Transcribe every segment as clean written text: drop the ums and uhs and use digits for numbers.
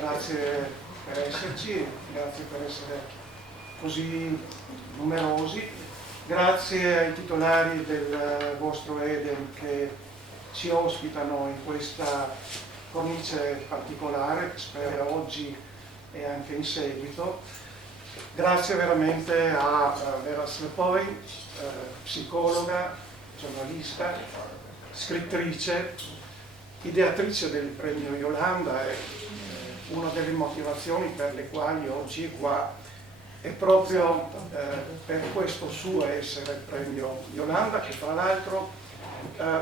grazie per esserci, grazie per essere così numerosi, grazie ai titolari del vostro Eden che ci ospitano in questa cornice particolare, che spero oggi e anche in seguito. Grazie veramente a Vera Slepoi, psicologa, giornalista, scrittrice, ideatrice del premio Iolanda, e una delle motivazioni per le quali oggi è qua è proprio per questo suo essere il premio Iolanda, che tra l'altro,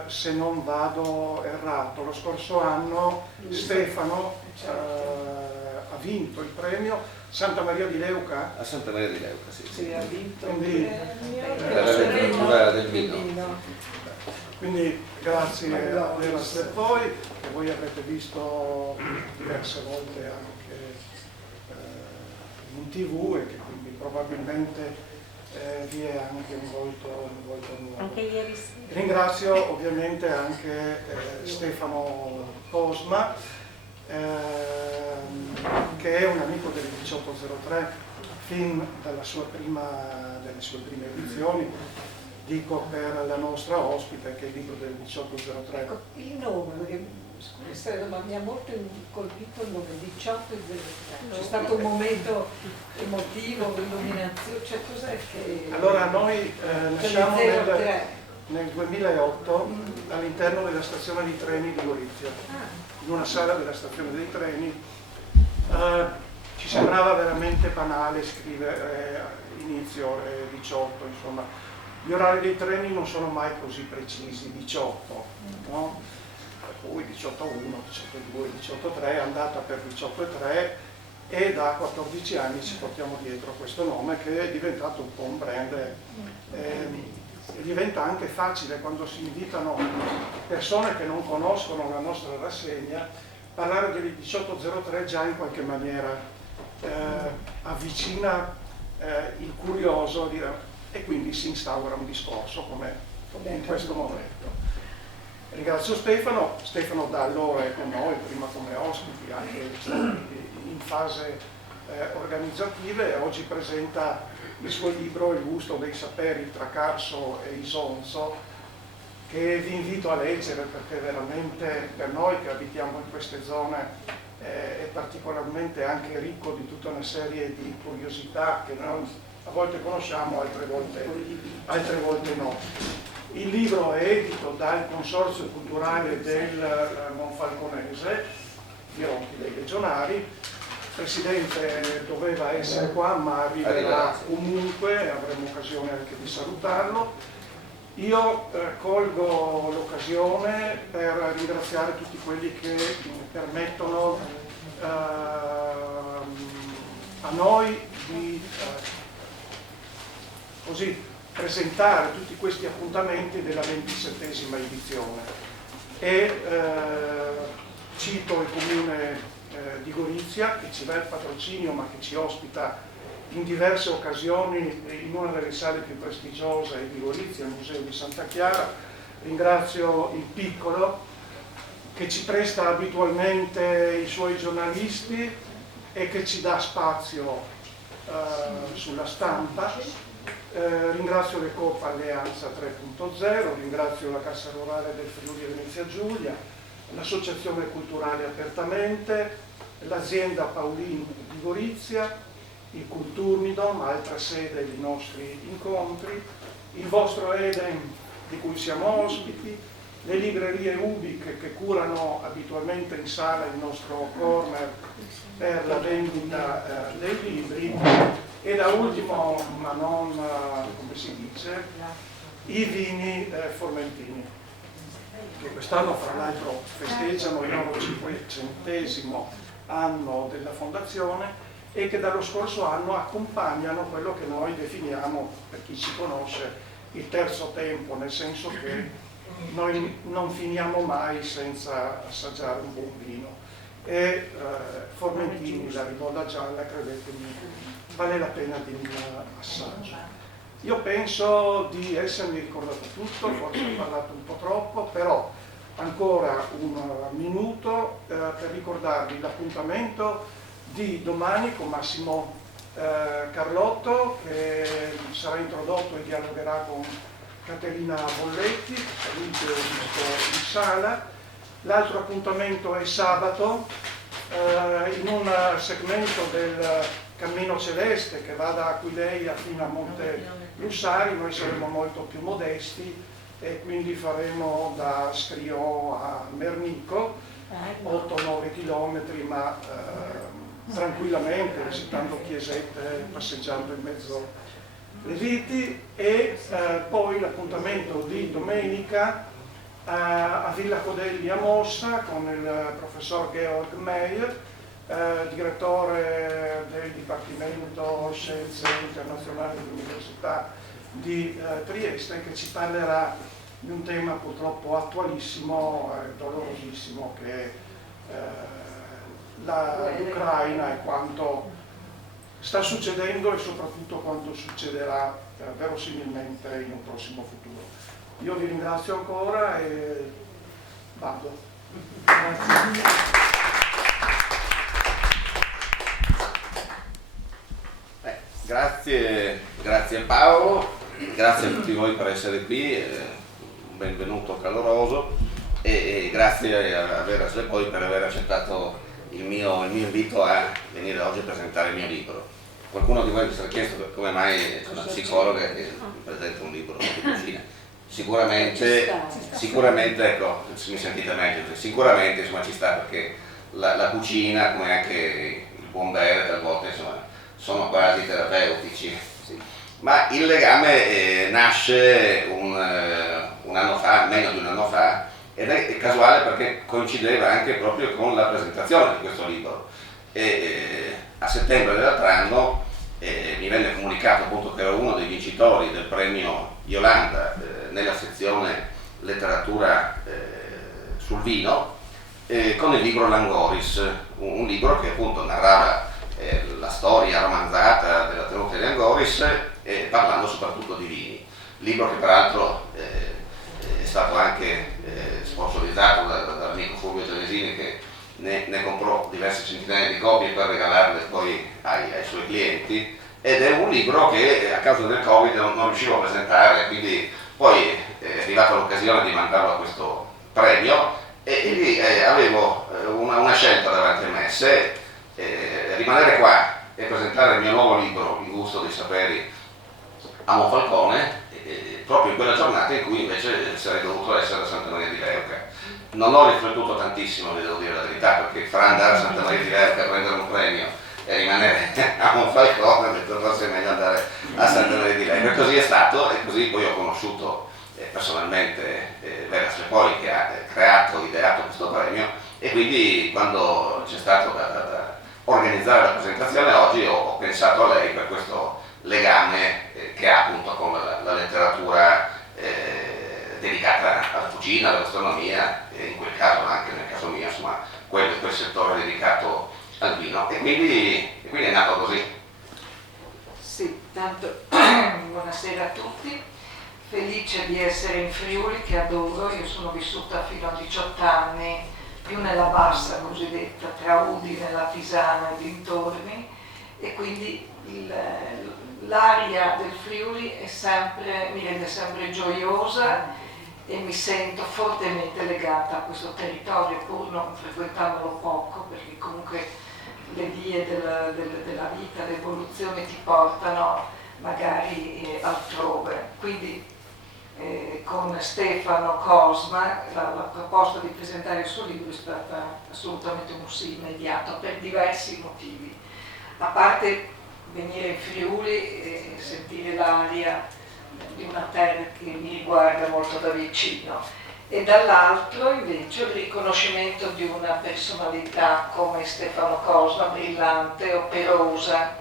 se non vado errato, lo scorso anno Stefano ha vinto il premio Santa Maria di Leuca. A Santa Maria di Leuca, sì. Sì, ha vinto Quindi, per la lettura del vino. Quindi grazie a Vera Slepoi, che voi avrete visto diverse volte anche in TV e che quindi probabilmente vi è anche un volto nuovo. Anche ieri sera. Ringrazio ovviamente anche Stefano Cosma, che è un amico del 1803 fin delle sue prime edizioni. Dico per la nostra ospite che è il libro del 1803. Ecco, il nome, perché scusa, ma mi ha molto colpito il nome 1803. C'è stato un momento emotivo, illuminazione, cioè cos'è che... Allora noi nasciamo nel 2008 all'interno della stazione di treni di Gorizia, in una sala della stazione dei treni. Ci sembrava veramente banale scrivere inizio 18, insomma. Gli orari dei treni non sono mai così precisi, 18, no? Poi 18.1, 18.2, 18.3, è andata per 18.3 e da 14 anni ci portiamo dietro questo nome che è diventato un po' un brand. Diventa anche facile quando si invitano persone che non conoscono la nostra rassegna, parlare del 1803 già in qualche maniera avvicina il curioso a dire, e quindi si instaura un discorso come in questo momento. Ringrazio Stefano da allora è con noi, prima come ospiti, anche in fase organizzative, e oggi presenta il suo libro Il gusto dei saperi tra Carso e Isonzo, che vi invito a leggere perché veramente per noi che abitiamo in queste zone è particolarmente anche ricco di tutta una serie di curiosità che noi a volte conosciamo, altre volte no. Il libro è edito dal Consorzio Culturale del Monfalconese, di Ronchi dei Legionari. Il Presidente doveva essere qua, ma arriverà comunque, avremo occasione anche di salutarlo. Io colgo l'occasione per ringraziare tutti quelli che permettono a noi di così presentare tutti questi appuntamenti della 27esima edizione. E cito il Comune di Gorizia che ci dà il patrocinio ma che ci ospita in diverse occasioni in una delle sale più prestigiose di Gorizia, il Museo di Santa Chiara. Ringrazio il Piccolo che ci presta abitualmente i suoi giornalisti e che ci dà spazio sulla stampa. Ringrazio le Coop Alleanza 3.0, ringrazio la Cassa Rurale del Friuli Venezia Giulia, l'Associazione Culturale Apertamente, l'azienda Paolin di Gorizia, il Culturmidom, altra sede dei nostri incontri, il vostro Eden di cui siamo ospiti, le librerie Ubic che curano abitualmente in sala il nostro corner per la vendita dei libri, e da ultimo, ma non come si dice, i vini formentini, che quest'anno fra l'altro festeggiano il loro 500° anno della fondazione e che dallo scorso anno accompagnano quello che noi definiamo, per chi ci conosce, il terzo tempo, nel senso che noi non finiamo mai senza assaggiare un buon vino. E Formentini, la rivolta gialla, credetemi, vale la pena di un assaggio. Io penso di essermi ricordato tutto, forse ho parlato un po' troppo, però ancora un minuto per ricordarvi l'appuntamento di domani con Massimo Carlotto, che sarà introdotto e dialogherà con Caterina Bolletti, che salute ho visto in sala. L'altro appuntamento è sabato, in un segmento del Cammino Celeste che va da Aquileia fino a Monte Lussari. Noi saremo molto più modesti e quindi faremo da Scriò a Mernico, 8-9 chilometri, ma tranquillamente, visitando chiesette, passeggiando in mezzo alle viti. E poi l'appuntamento di domenica a Villa Codelli a Mossa con il professor Georg Meyer, direttore del Dipartimento Scienze Internazionali dell'Università di Trieste, che ci parlerà di un tema purtroppo attualissimo e dolorosissimo che è l'Ucraina e quanto sta succedendo e soprattutto quanto succederà verosimilmente in un prossimo futuro. Io vi ringrazio ancora e vado. Grazie. Grazie Paolo, grazie a tutti voi per essere qui, un benvenuto caloroso e grazie a Vera Slepoi per aver accettato il mio invito a venire oggi a presentare il mio libro. Qualcuno di voi mi sarà chiesto come mai c'è una psicologa che presenta un libro di cucina. Sicuramente, ecco, se mi sentite meglio, sicuramente insomma, ci sta, perché la cucina, come anche il buon bere, talvolta insomma, sono quasi terapeutici, sì. Ma il legame nasce un anno fa, meno di un anno fa, ed è casuale perché coincideva anche proprio con la presentazione di questo libro. A settembre dell'altro anno mi venne comunicato appunto che ero uno dei vincitori del premio Iolanda nella sezione letteratura sul vino, con il libro Langoris, un libro che appunto narrava la storia romanzata della tenuta di Langoris, parlando soprattutto di vini. Libro che peraltro è stato anche sponsorizzato dall'amico Fulvio Telesini, che ne comprò diverse centinaia di copie per regalarle poi ai suoi clienti, ed è un libro che a causa del Covid non riuscivo a presentare, quindi poi è arrivata l'occasione di mandarlo a questo premio e lì avevo una scelta davanti a me: se rimanere qua e presentare il mio nuovo libro, Il gusto dei saperi, a Monfalcone, proprio in quella giornata in cui invece sarei dovuto essere a Santa Maria di Leuca. Non ho riflettuto tantissimo, vi devo dire la verità, perché fra andare a Santa Maria di Leuca a prendere un premio e rimanere a Monfalcone, ho detto forse è meglio andare a Santa Maria di Leuca. Così è stato, e così poi ho conosciuto personalmente Vera Slepoi, che ha ideato questo premio, e quindi quando c'è stato da organizzare la presentazione oggi ho pensato a lei per questo legame che ha appunto con la letteratura dedicata alla cucina, alla gastronomia, e in quel caso, anche nel caso mio, insomma, quel settore dedicato al vino, e quindi è nato così. Sì, tanto buonasera a tutti, felice di essere in Friuli, che adoro. Io sono vissuta fino a 18 anni più nella bassa cosiddetta, tra Udine, la Pisana e dintorni, e quindi l'aria del Friuli mi rende sempre gioiosa e mi sento fortemente legata a questo territorio, pur non frequentandolo poco, perché comunque le vie della vita, l'evoluzione ti portano magari altrove. Quindi con Stefano Cosma la proposta di presentare il suo libro è stata assolutamente un sì immediato, per diversi motivi. A parte venire in Friuli e sentire l'aria di una terra che mi riguarda molto da vicino, e dall'altro invece il riconoscimento di una personalità come Stefano Cosma, brillante, operosa,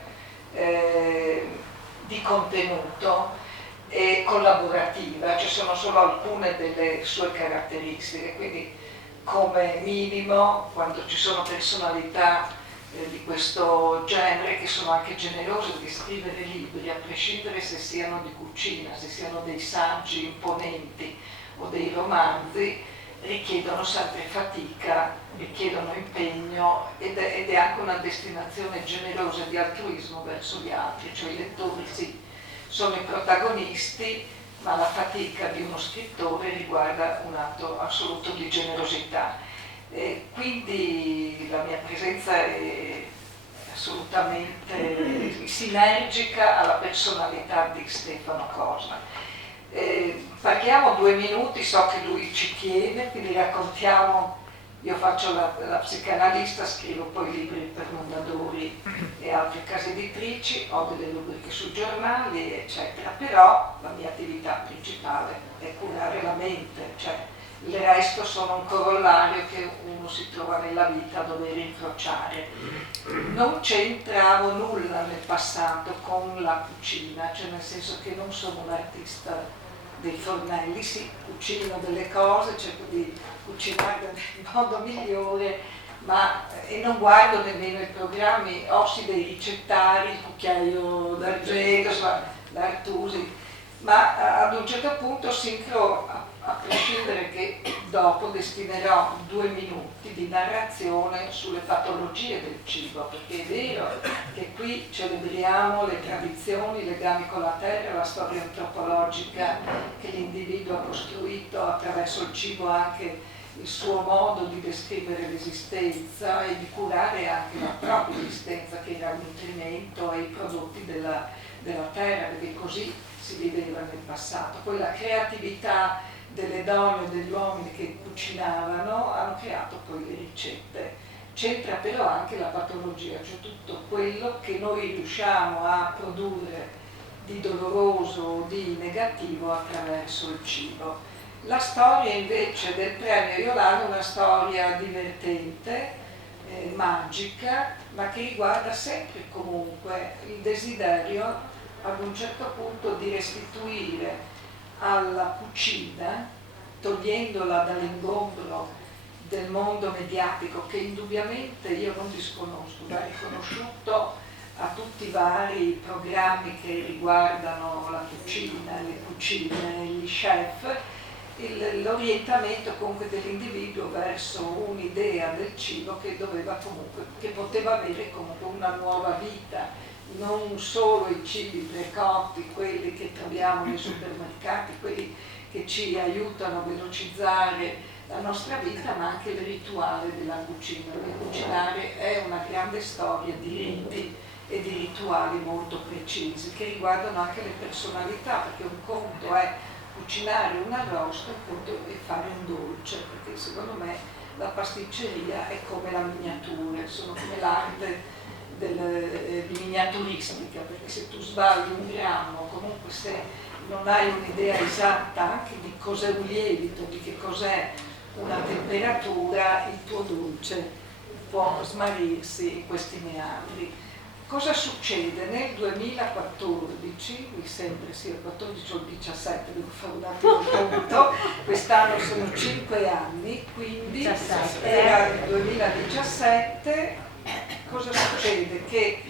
di contenuto e collaborativa. Ci sono solo alcune delle sue caratteristiche, quindi come minimo, quando ci sono personalità di questo genere, che sono anche generose di scrivere libri, a prescindere se siano di cucina, se siano dei saggi imponenti o dei romanzi, richiedono sempre fatica, richiedono impegno ed è anche una destinazione generosa di altruismo verso gli altri, cioè i lettori sì, sono i protagonisti, ma la fatica di uno scrittore riguarda un atto assoluto di generosità. Quindi la mia presenza è assolutamente sinergica alla personalità di Stefano Cosma. Parliamo 2 minuti, so che lui ci tiene, quindi raccontiamo. Io faccio la psicanalista, scrivo poi libri per Mondadori e altre case editrici, ho delle rubriche sui giornali, eccetera, però la mia attività principale è curare la mente, cioè il resto sono un corollario che uno si trova nella vita a dover incrociare. Non c'entravo nulla nel passato con la cucina, cioè nel senso che non sono un artista dei fornelli, sì, cucino delle cose, cerco di cucinare nel modo migliore, e non guardo nemmeno i programmi, ho sì dei ricettari, il cucchiaio d'argento, l'Artusi, ma ad un certo punto a prescindere che dopo destinerò 2 minuti di narrazione sulle patologie del cibo, perché è vero che qui celebriamo le tradizioni, i legami con la terra, la storia antropologica che l'individuo ha costruito attraverso il cibo, anche il suo modo di descrivere l'esistenza e di curare anche la propria esistenza, che era il nutrimento e i prodotti della terra, perché così si viveva nel passato. Poi la creatività delle donne e degli uomini che cucinavano hanno creato poi le ricette. C'entra però anche la patologia, cioè tutto quello che noi riusciamo a produrre di doloroso o di negativo attraverso il cibo. La storia invece del premio Iolano è una storia divertente, magica, ma che riguarda sempre e comunque il desiderio ad un certo punto di restituire alla cucina, togliendola dall'ingombro del mondo mediatico che indubbiamente io non disconosco, va riconosciuto a tutti i vari programmi che riguardano la cucina, le cucine, gli chef, l'orientamento comunque dell'individuo verso un'idea del cibo che poteva avere comunque una nuova vita, non solo i cibi precotti, quelli che troviamo nei supermercati, quelli che ci aiutano a velocizzare la nostra vita, ma anche il rituale della cucina, perché cucinare è una grande storia di riti e di rituali molto precisi che riguardano anche le personalità, perché un conto è cucinare un arrosto, un conto è fare un dolce, perché secondo me la pasticceria è come la miniatura, sono come l'arte di miniaturistica, perché se tu sbagli un grammo, comunque se non hai un'idea esatta anche di cos'è un lievito, di che cos'è una temperatura, il tuo dolce può smarrirsi in questi meandri. Cosa succede? Nel 2014, mi sembra sia il 14 o il 17, devo fare un attimo di conto, quest'anno sono 5 anni, quindi era il 2017, cosa succede? Che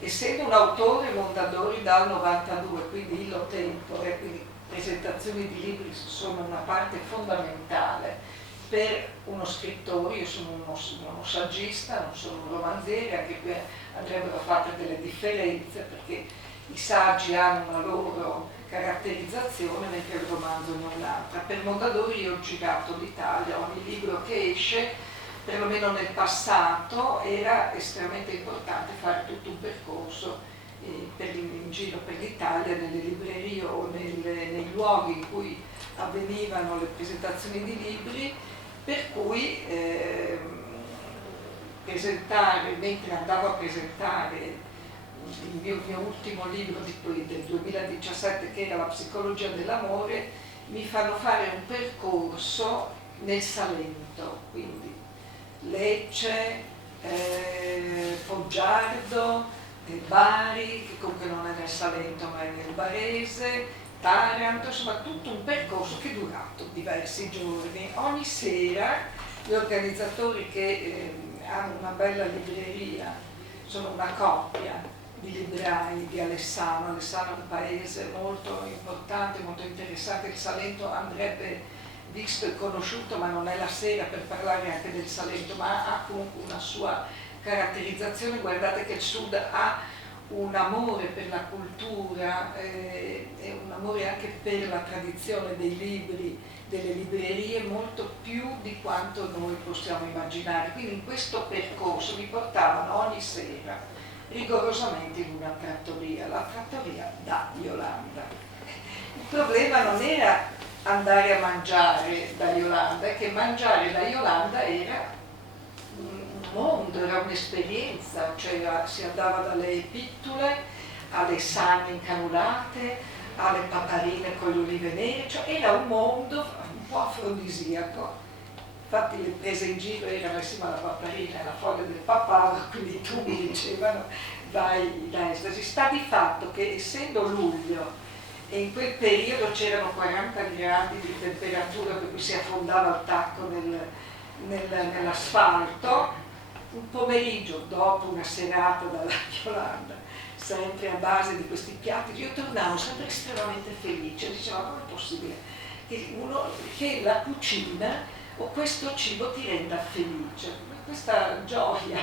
essendo un autore Mondadori dal 92, quindi illo tempore, quindi presentazioni di libri sono una parte fondamentale per uno scrittore, io sono uno saggista, non sono un romanziere, anche qui andrebbero fatte delle differenze perché i saggi hanno una loro caratterizzazione mentre il romanzo ne ha un'altra. Per Mondadori io ho girato l'Italia, ogni libro che esce, perlomeno nel passato, era estremamente importante fare tutto un percorso in giro per l'Italia, nelle librerie o nei luoghi in cui avvenivano le presentazioni di libri, per cui mentre andavo a presentare il mio ultimo libro del 2017, che era La psicologia dell'amore, mi fanno fare un percorso nel Salento, quindi Lecce, Foggiardo, Bari, che comunque non è nel Salento ma è nel Barese, Taranto, insomma tutto un percorso che è durato diversi giorni. Ogni sera gli organizzatori che hanno una bella libreria, sono una coppia di librai di Alessano è un paese molto importante, molto interessante, il Salento andrebbe visto e conosciuto, ma non è la sera per parlare anche del Salento, ma ha comunque una sua caratterizzazione. Guardate che il Sud ha un amore per la cultura e un amore anche per la tradizione dei libri, delle librerie, molto più di quanto noi possiamo immaginare. Quindi in questo percorso mi portavano ogni sera rigorosamente in una trattoria, la trattoria da Yolanda. Il problema non era andare a mangiare da Yolanda, è che mangiare da Yolanda era un mondo, era un'esperienza, cioè si andava dalle pittule alle sagne incanulate, alle paparine con le olive nere, cioè era un mondo un po' afrodisiaco. Infatti le prese in giro erano insieme alla paparina e la foglia del papavero, quindi tu mi dicevano vai in estasi. Sta di fatto che essendo luglio e in quel periodo c'erano 40 gradi di temperatura per cui si affondava il tacco nell'asfalto, un pomeriggio dopo una serata dalla Yolanda, sempre a base di questi piatti, io tornavo sempre estremamente felice, dicevo ma com'è possibile che la cucina o questo cibo ti renda felice? Questa gioia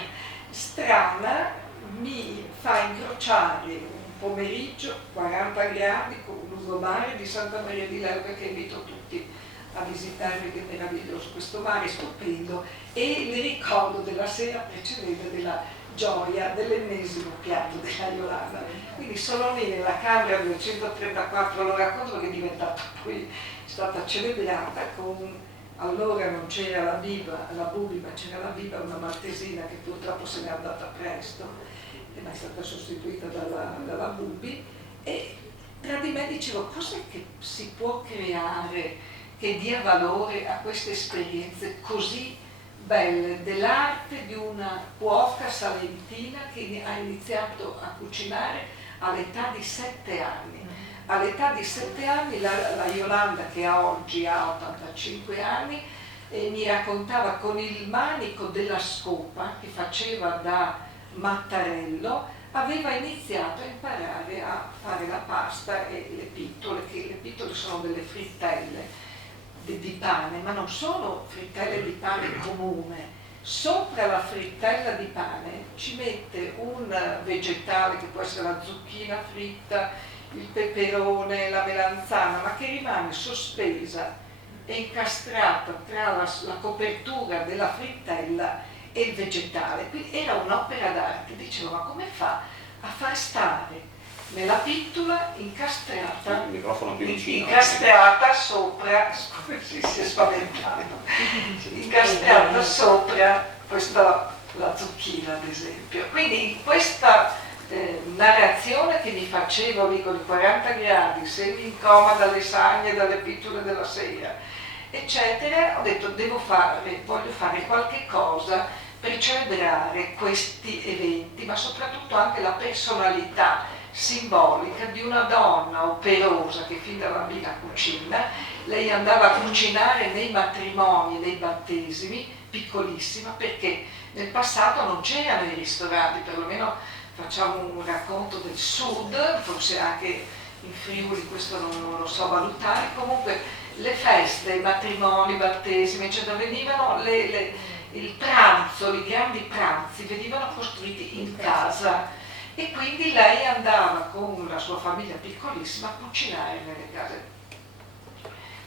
strana mi fa incrociare un pomeriggio 40 gradi con un lungomare di Santa Maria di Leuca, che invito tutti a visitare, che è meraviglioso, questo mare stupendo, e mi ricordo della sera precedente della gioia dell'ennesimo piatto della Yolanda. Quindi sono lì nella camera 234, lo racconto perché è diventata poi, è stata celebrata con, allora non c'era la Bubi, ma c'era la Biba, una maltesina che purtroppo se n'è andata presto, ma è stata sostituita dalla Bubi, e tra di me dicevo cos'è che si può creare che dia valore a queste esperienze così belle dell'arte di una cuoca salentina che ha iniziato a cucinare all'età di 7 anni. All'età di 7 anni la Yolanda, che oggi ha 85 anni, mi raccontava con il manico della scopa che faceva da mattarello, aveva iniziato a imparare a fare la pasta e le pittole, che le pittole sono delle frittelle di pane, ma non sono frittelle di pane comune. Sopra la frittella di pane ci mette un vegetale che può essere la zucchina fritta, il peperone, la melanzana, ma che rimane sospesa e incastrata tra la copertura della frittella e il vegetale. Quindi era un'opera d'arte. Dicevo, ma come fa a far stare nella pittola incastrata, il microfono più vicino, incastrata sopra, si è spaventato, incastrata sopra la zucchina ad esempio. Quindi in questa narrazione che mi facevo lì con i 40 gradi, semi in coma dalle sagne, dalle pittole della sera, eccetera, ho detto voglio fare qualche cosa per celebrare questi eventi, ma soprattutto anche la personalità simbolica di una donna operosa che fin da bambina cucina. Lei andava a cucinare nei matrimoni, nei battesimi, piccolissima, perché nel passato non c'erano i ristoranti, perlomeno facciamo un racconto del sud, forse anche in Friuli questo non lo so valutare, comunque le feste, i matrimoni, i battesimi, eccetera, venivano il pranzo, i grandi pranzi venivano costruiti in casa. E quindi lei andava con la sua famiglia piccolissima a cucinare nelle case.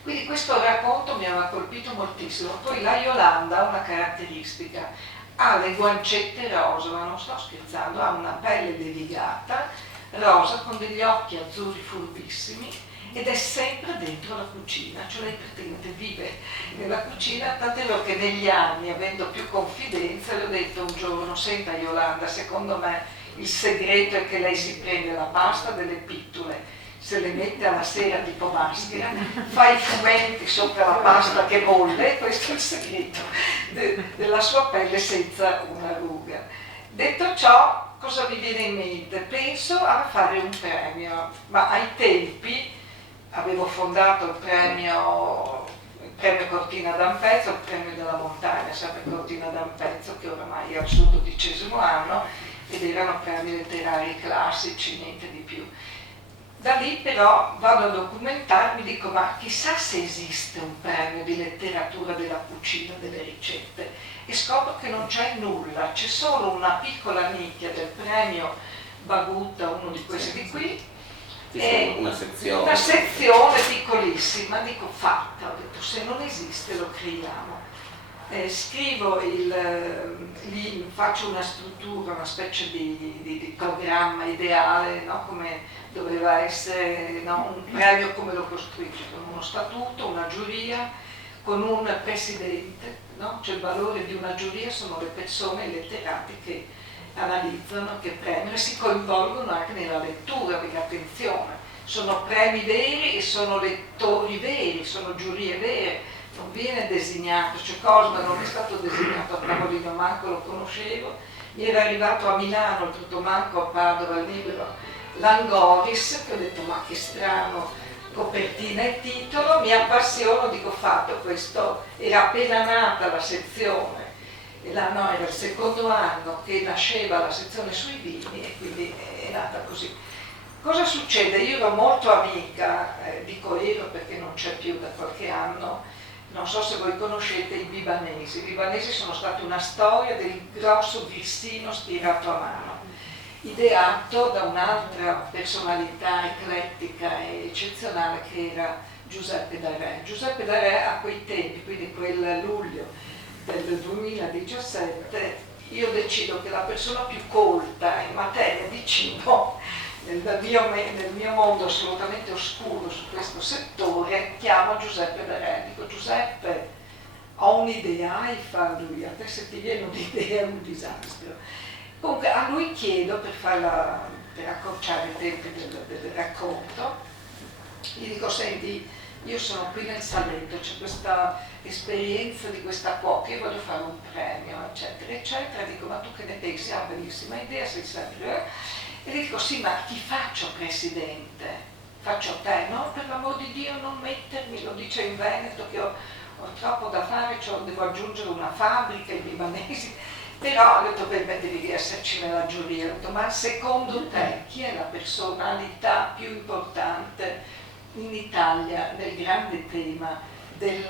Quindi questo racconto mi aveva colpito moltissimo. Poi la Yolanda ha una caratteristica, ha le guancette rosa, ma non sto scherzando, ha una pelle levigata, rosa, con degli occhi azzurri furbissimi, ed è sempre dentro la cucina, cioè lei praticamente vive nella cucina, tant'è vero che negli anni, avendo più confidenza, le ho detto un giorno, senta Yolanda, secondo me il segreto è che lei si prende la pasta delle pittole, se le mette alla sera tipo maschera, fa i fumetti sopra la pasta che bolle, questo è il segreto della sua pelle senza una ruga. Detto ciò, cosa mi viene in mente? Penso a fare un premio, ma ai tempi avevo fondato il premio Cortina d'Ampezzo, il premio della montagna, sempre Cortina d'Ampezzo, che oramai è al suo 12° anno, ed erano premi letterari classici, niente di più. Da lì però vado a documentarmi, dico ma chissà se esiste un premio di letteratura della cucina, delle ricette, e scopro che non c'è nulla, c'è solo una piccola nicchia del premio Bagutta, uno di questi di qui, e una sezione piccolissima. Dico fatta, ho detto se non esiste lo creiamo. Scrivo lì faccio una struttura, una specie di programma ideale, no? Come doveva essere, no? Un premio come lo costruisce, con uno statuto, una giuria, con un presidente, no? Cioè il valore di una giuria sono le persone, i letterati che analizzano, che premiano e si coinvolgono anche nella lettura, perché attenzione, sono premi veri e sono lettori veri, sono giurie vere. Non viene designato, cioè Cosma non è stato designato a tavolino, manco lo conoscevo, mi era arrivato a Milano, tutto manco a Padova il libro Langoris, che ho detto ma che strano, copertina e titolo, mi appassiono, dico fatto questo, era appena nata la sezione, era il secondo anno che nasceva la sezione sui vini e quindi è nata così. Cosa succede? Io ero molto amica, dico ero perché non c'è più da qualche anno, non so se voi conoscete i Bibanesi. I Bibanesi sono stati una storia del grosso grissino stirato a mano, ideato da un'altra personalità eclettica e eccezionale che era Giuseppe Darè. Giuseppe Darè a quei tempi, quindi quel luglio del 2017, io decido che la persona più colta in materia di cibo nel mio mondo assolutamente oscuro su questo settore, chiamo Giuseppe Darè, dico Giuseppe, ho un'idea, hai fa lui, a te se ti viene un'idea è un disastro. Comunque a lui chiedo, per accorciare i tempi del racconto, gli dico senti, io sono qui nel Salento, c'è questa esperienza di questa cuoca, io voglio fare un premio, eccetera, eccetera, dico ma tu che ne pensi? Ah, benissima idea, sei sempre... E gli dico, sì, ma chi faccio presidente? Faccio te? No, per l'amor di Dio non mettermi, lo dice in Veneto che ho troppo da fare, devo aggiungere una fabbrica, i libanesi. Però ho detto, beh, devi esserci nella giuria. Ho detto, ma secondo te chi è la personalità più importante in Italia nel grande tema del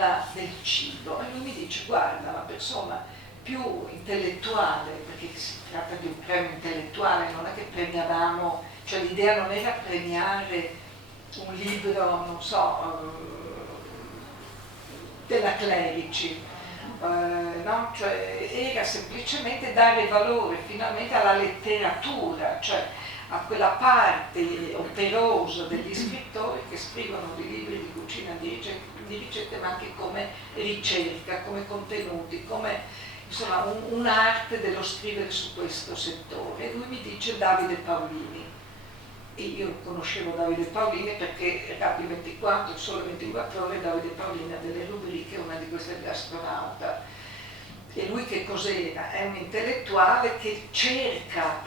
cibo? E lui mi dice, guarda, la persona più intellettuale, perché si tratta di un premio intellettuale, non è che premiavamo, cioè l'idea non era premiare un libro, non so, della Clerici, no? Cioè era semplicemente dare valore finalmente alla letteratura, cioè a quella parte operosa degli scrittori che scrivono dei libri di cucina, di ricette, ma anche come ricerca, come contenuti, come insomma un'arte dello scrivere su questo settore. E lui mi dice Davide Paolini, e io conoscevo Davide Paolini perché Rappi 24, il Sole 24 Ore, Davide Paolini ha delle rubriche, una di queste è il gastronauta. E lui che cos'era? È un intellettuale che cerca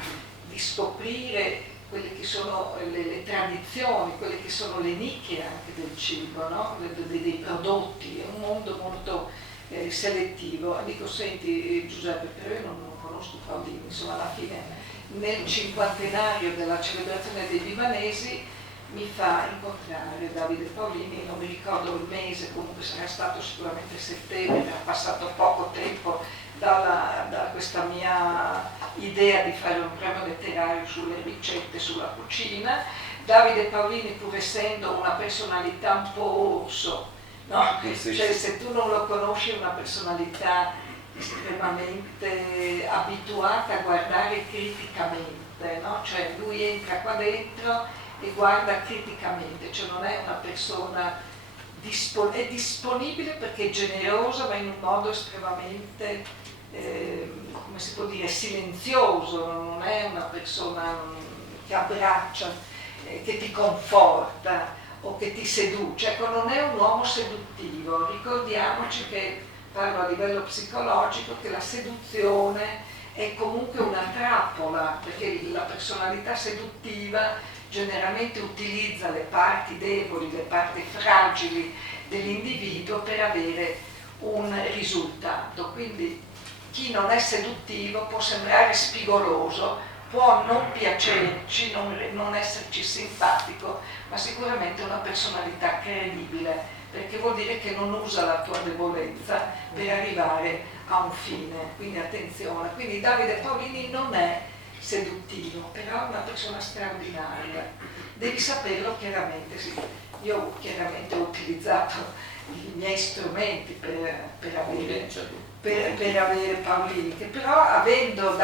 di scoprire quelle che sono le tradizioni, quelle che sono le nicchie anche del cibo, no? dei prodotti, è un mondo molto selettivo. Dico, senti Giuseppe, però io non conosco Paolini, insomma alla fine nel cinquantenario della celebrazione dei libanesi mi fa incontrare Davide Paolini, non mi ricordo il mese, comunque sarà stato sicuramente settembre, era passato poco tempo da questa mia idea di fare un premio letterario sulle ricette, sulla cucina. Davide Paolini, pur essendo una personalità un po' orso, no? Cioè se tu non lo conosci, è una personalità estremamente abituata a guardare criticamente, no? Cioè lui entra qua dentro e guarda criticamente, cioè non è una persona è disponibile perché è generosa, ma in un modo estremamente come si può dire, silenzioso, non è una persona che abbraccia, che ti conforta o che ti seduce, ecco, non è un uomo seduttivo. Ricordiamoci che, parlo a livello psicologico, che la seduzione è comunque una trappola, perché la personalità seduttiva generalmente utilizza le parti deboli, le parti fragili dell'individuo per avere un risultato. Quindi chi non è seduttivo può sembrare spigoloso, può non piacerci, non esserci simpatico, ma sicuramente una personalità credibile, perché vuol dire che non usa la tua debolezza per arrivare a un fine, quindi attenzione. Quindi Davide Paolini non è seduttivo, però è una persona straordinaria, devi saperlo chiaramente. Sì. Io chiaramente ho utilizzato i miei strumenti per avere Paolini, che però avendo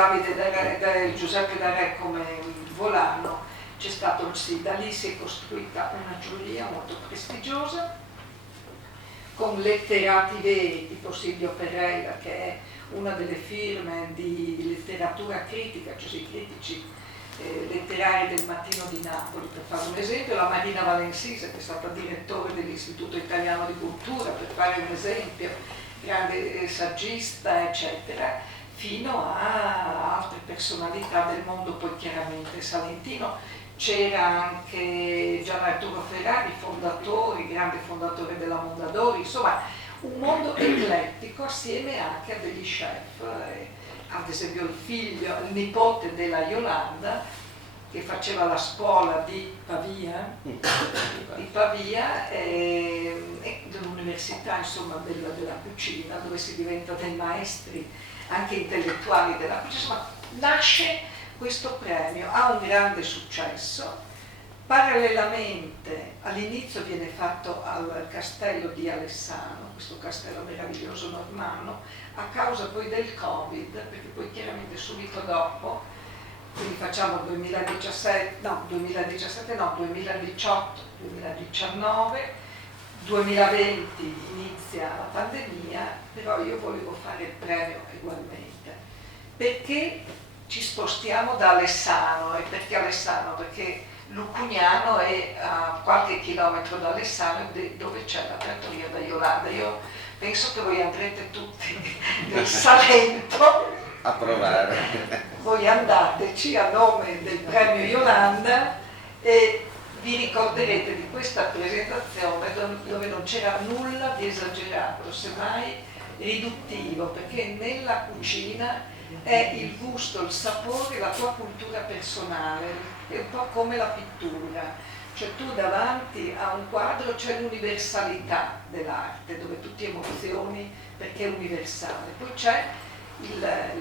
Giuseppe Darè come volano, c'è stato il sì, da lì si è costruita una giuria molto prestigiosa, con letterati veri tipo Silvio Pereira, che è una delle firme di letteratura critica, cioè i critici letterari del Mattino di Napoli, per fare un esempio, la Marina Valensise, che è stata direttore dell'Istituto Italiano di Cultura, per fare un esempio, grande saggista, eccetera, fino a altre personalità del mondo, poi chiaramente salentino. C'era anche Gian Arturo Ferrari, grande fondatore della Mondadori, insomma un mondo eclettico assieme anche a degli chef, ad esempio il nipote della Yolanda, che faceva la scuola di Pavia e dell'università, insomma, della cucina, dove si diventa dei maestri anche intellettuali della cucina. Insomma, nasce questo premio, ha un grande successo. Parallelamente all'inizio viene fatto al castello di Alessano, questo castello meraviglioso normanno, a causa poi del Covid, perché poi chiaramente subito dopo, quindi facciamo 2018, 2019, 2020 inizia la pandemia, però io volevo fare il premio ugualmente. Perché ci spostiamo da Alessano? E perché Alessano? Perché Lucugnano è a qualche chilometro da Alessano, dove c'è la trattoria da Yolanda. Io penso che voi andrete tutti nel Salento a provare. Voi andateci a nome del premio Yolanda e vi ricorderete di questa presentazione dove non c'era nulla di esagerato, semmai riduttivo, perché nella cucina è il gusto, il sapore, la tua cultura personale, è un po' come la pittura, cioè tu davanti a un quadro c'è l'universalità dell'arte, dove tu ti emozioni perché è universale, poi c'è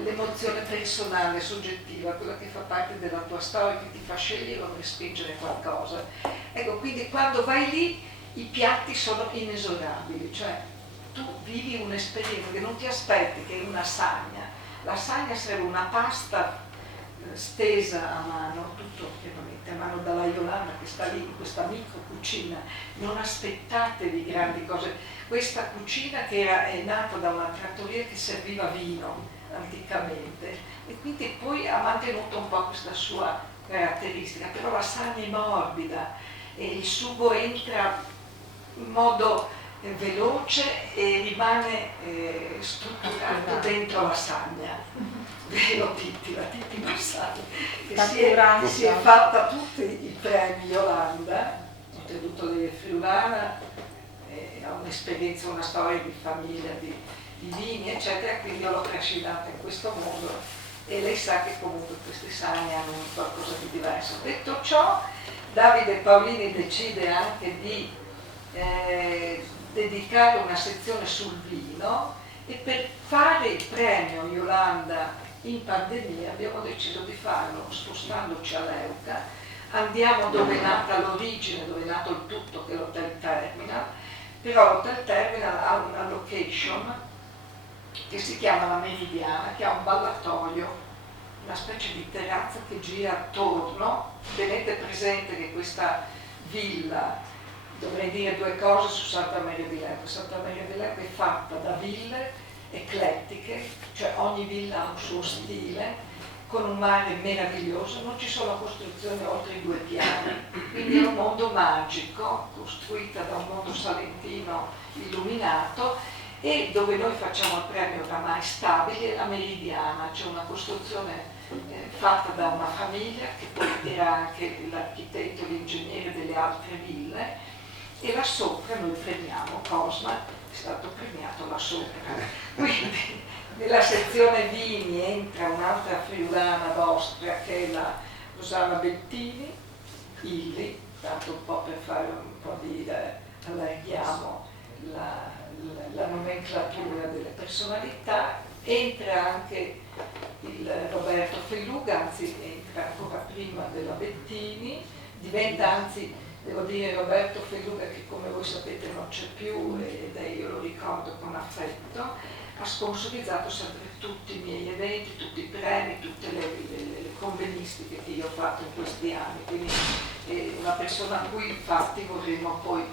l'emozione personale, soggettiva, quella che fa parte della tua storia, che ti fa scegliere o respingere qualcosa. Ecco, quindi quando vai lì i piatti sono inesorabili, cioè tu vivi un'esperienza che non ti aspetti, che è una sagna. La sagna sarebbe una pasta stesa a mano, tutto chiaramente a mano dalla Yolanda che sta lì in questa micro cucina. Non aspettatevi grandi cose. Questa cucina che è nata da una trattoria che serviva vino anticamente e quindi poi ha mantenuto un po' questa sua caratteristica, però la sagna è morbida e il sugo entra in modo veloce e rimane strutturato dentro la sagna. Vero Titti, la Titti Marsali, che si è fatta tutti i premi Yolanda, ottenuto delle friulana, ha un'esperienza, una storia di famiglia, di vini, eccetera, quindi io l'ho trascinata in questo mondo e lei sa che comunque queste sagne hanno qualcosa di diverso. Detto ciò, Davide Paolini decide anche di dedicare una sezione sul vino e per fare il premio Yolanda in pandemia abbiamo deciso di farlo spostandoci a Leuca, andiamo dove è nata l'origine, dove è nato il tutto, che è l'Hotel Terminal, però l'Hotel Terminal ha una location che si chiama la Meridiana, che ha un ballatoio, una specie di terrazza che gira attorno. Tenete presente che questa villa, dovrei dire due cose su Santa Maria di Leuca. Santa Maria di Leuca è fatta da ville eclettiche, cioè ogni villa ha un suo stile, con un mare meraviglioso, non ci sono costruzioni oltre i 2 piani, quindi è un mondo magico, costruita da un mondo salentino illuminato, e dove noi facciamo il premio oramai stabile, la Meridiana, c'è una costruzione fatta da una famiglia che poi era anche l'architetto e l'ingegnere delle altre ville, e là sopra noi premiamo Cosma, è stato premiato là sopra. Quindi nella sezione vini entra un'altra friulana vostra che è la Rossana Bettini, Illy, tanto un po' per fare un po' di allarghiamo la nomenclatura delle personalità. Entra anche il Roberto Felluga, anzi entra ancora prima della Bettini, diventa anzi, devo dire, Roberto Felluga, che come voi sapete non c'è più ed io lo ricordo con affetto, ha sponsorizzato sempre tutti i miei eventi, tutti i premi, tutte le convenistiche che io ho fatto in questi anni, quindi è una persona a cui infatti vorremmo poi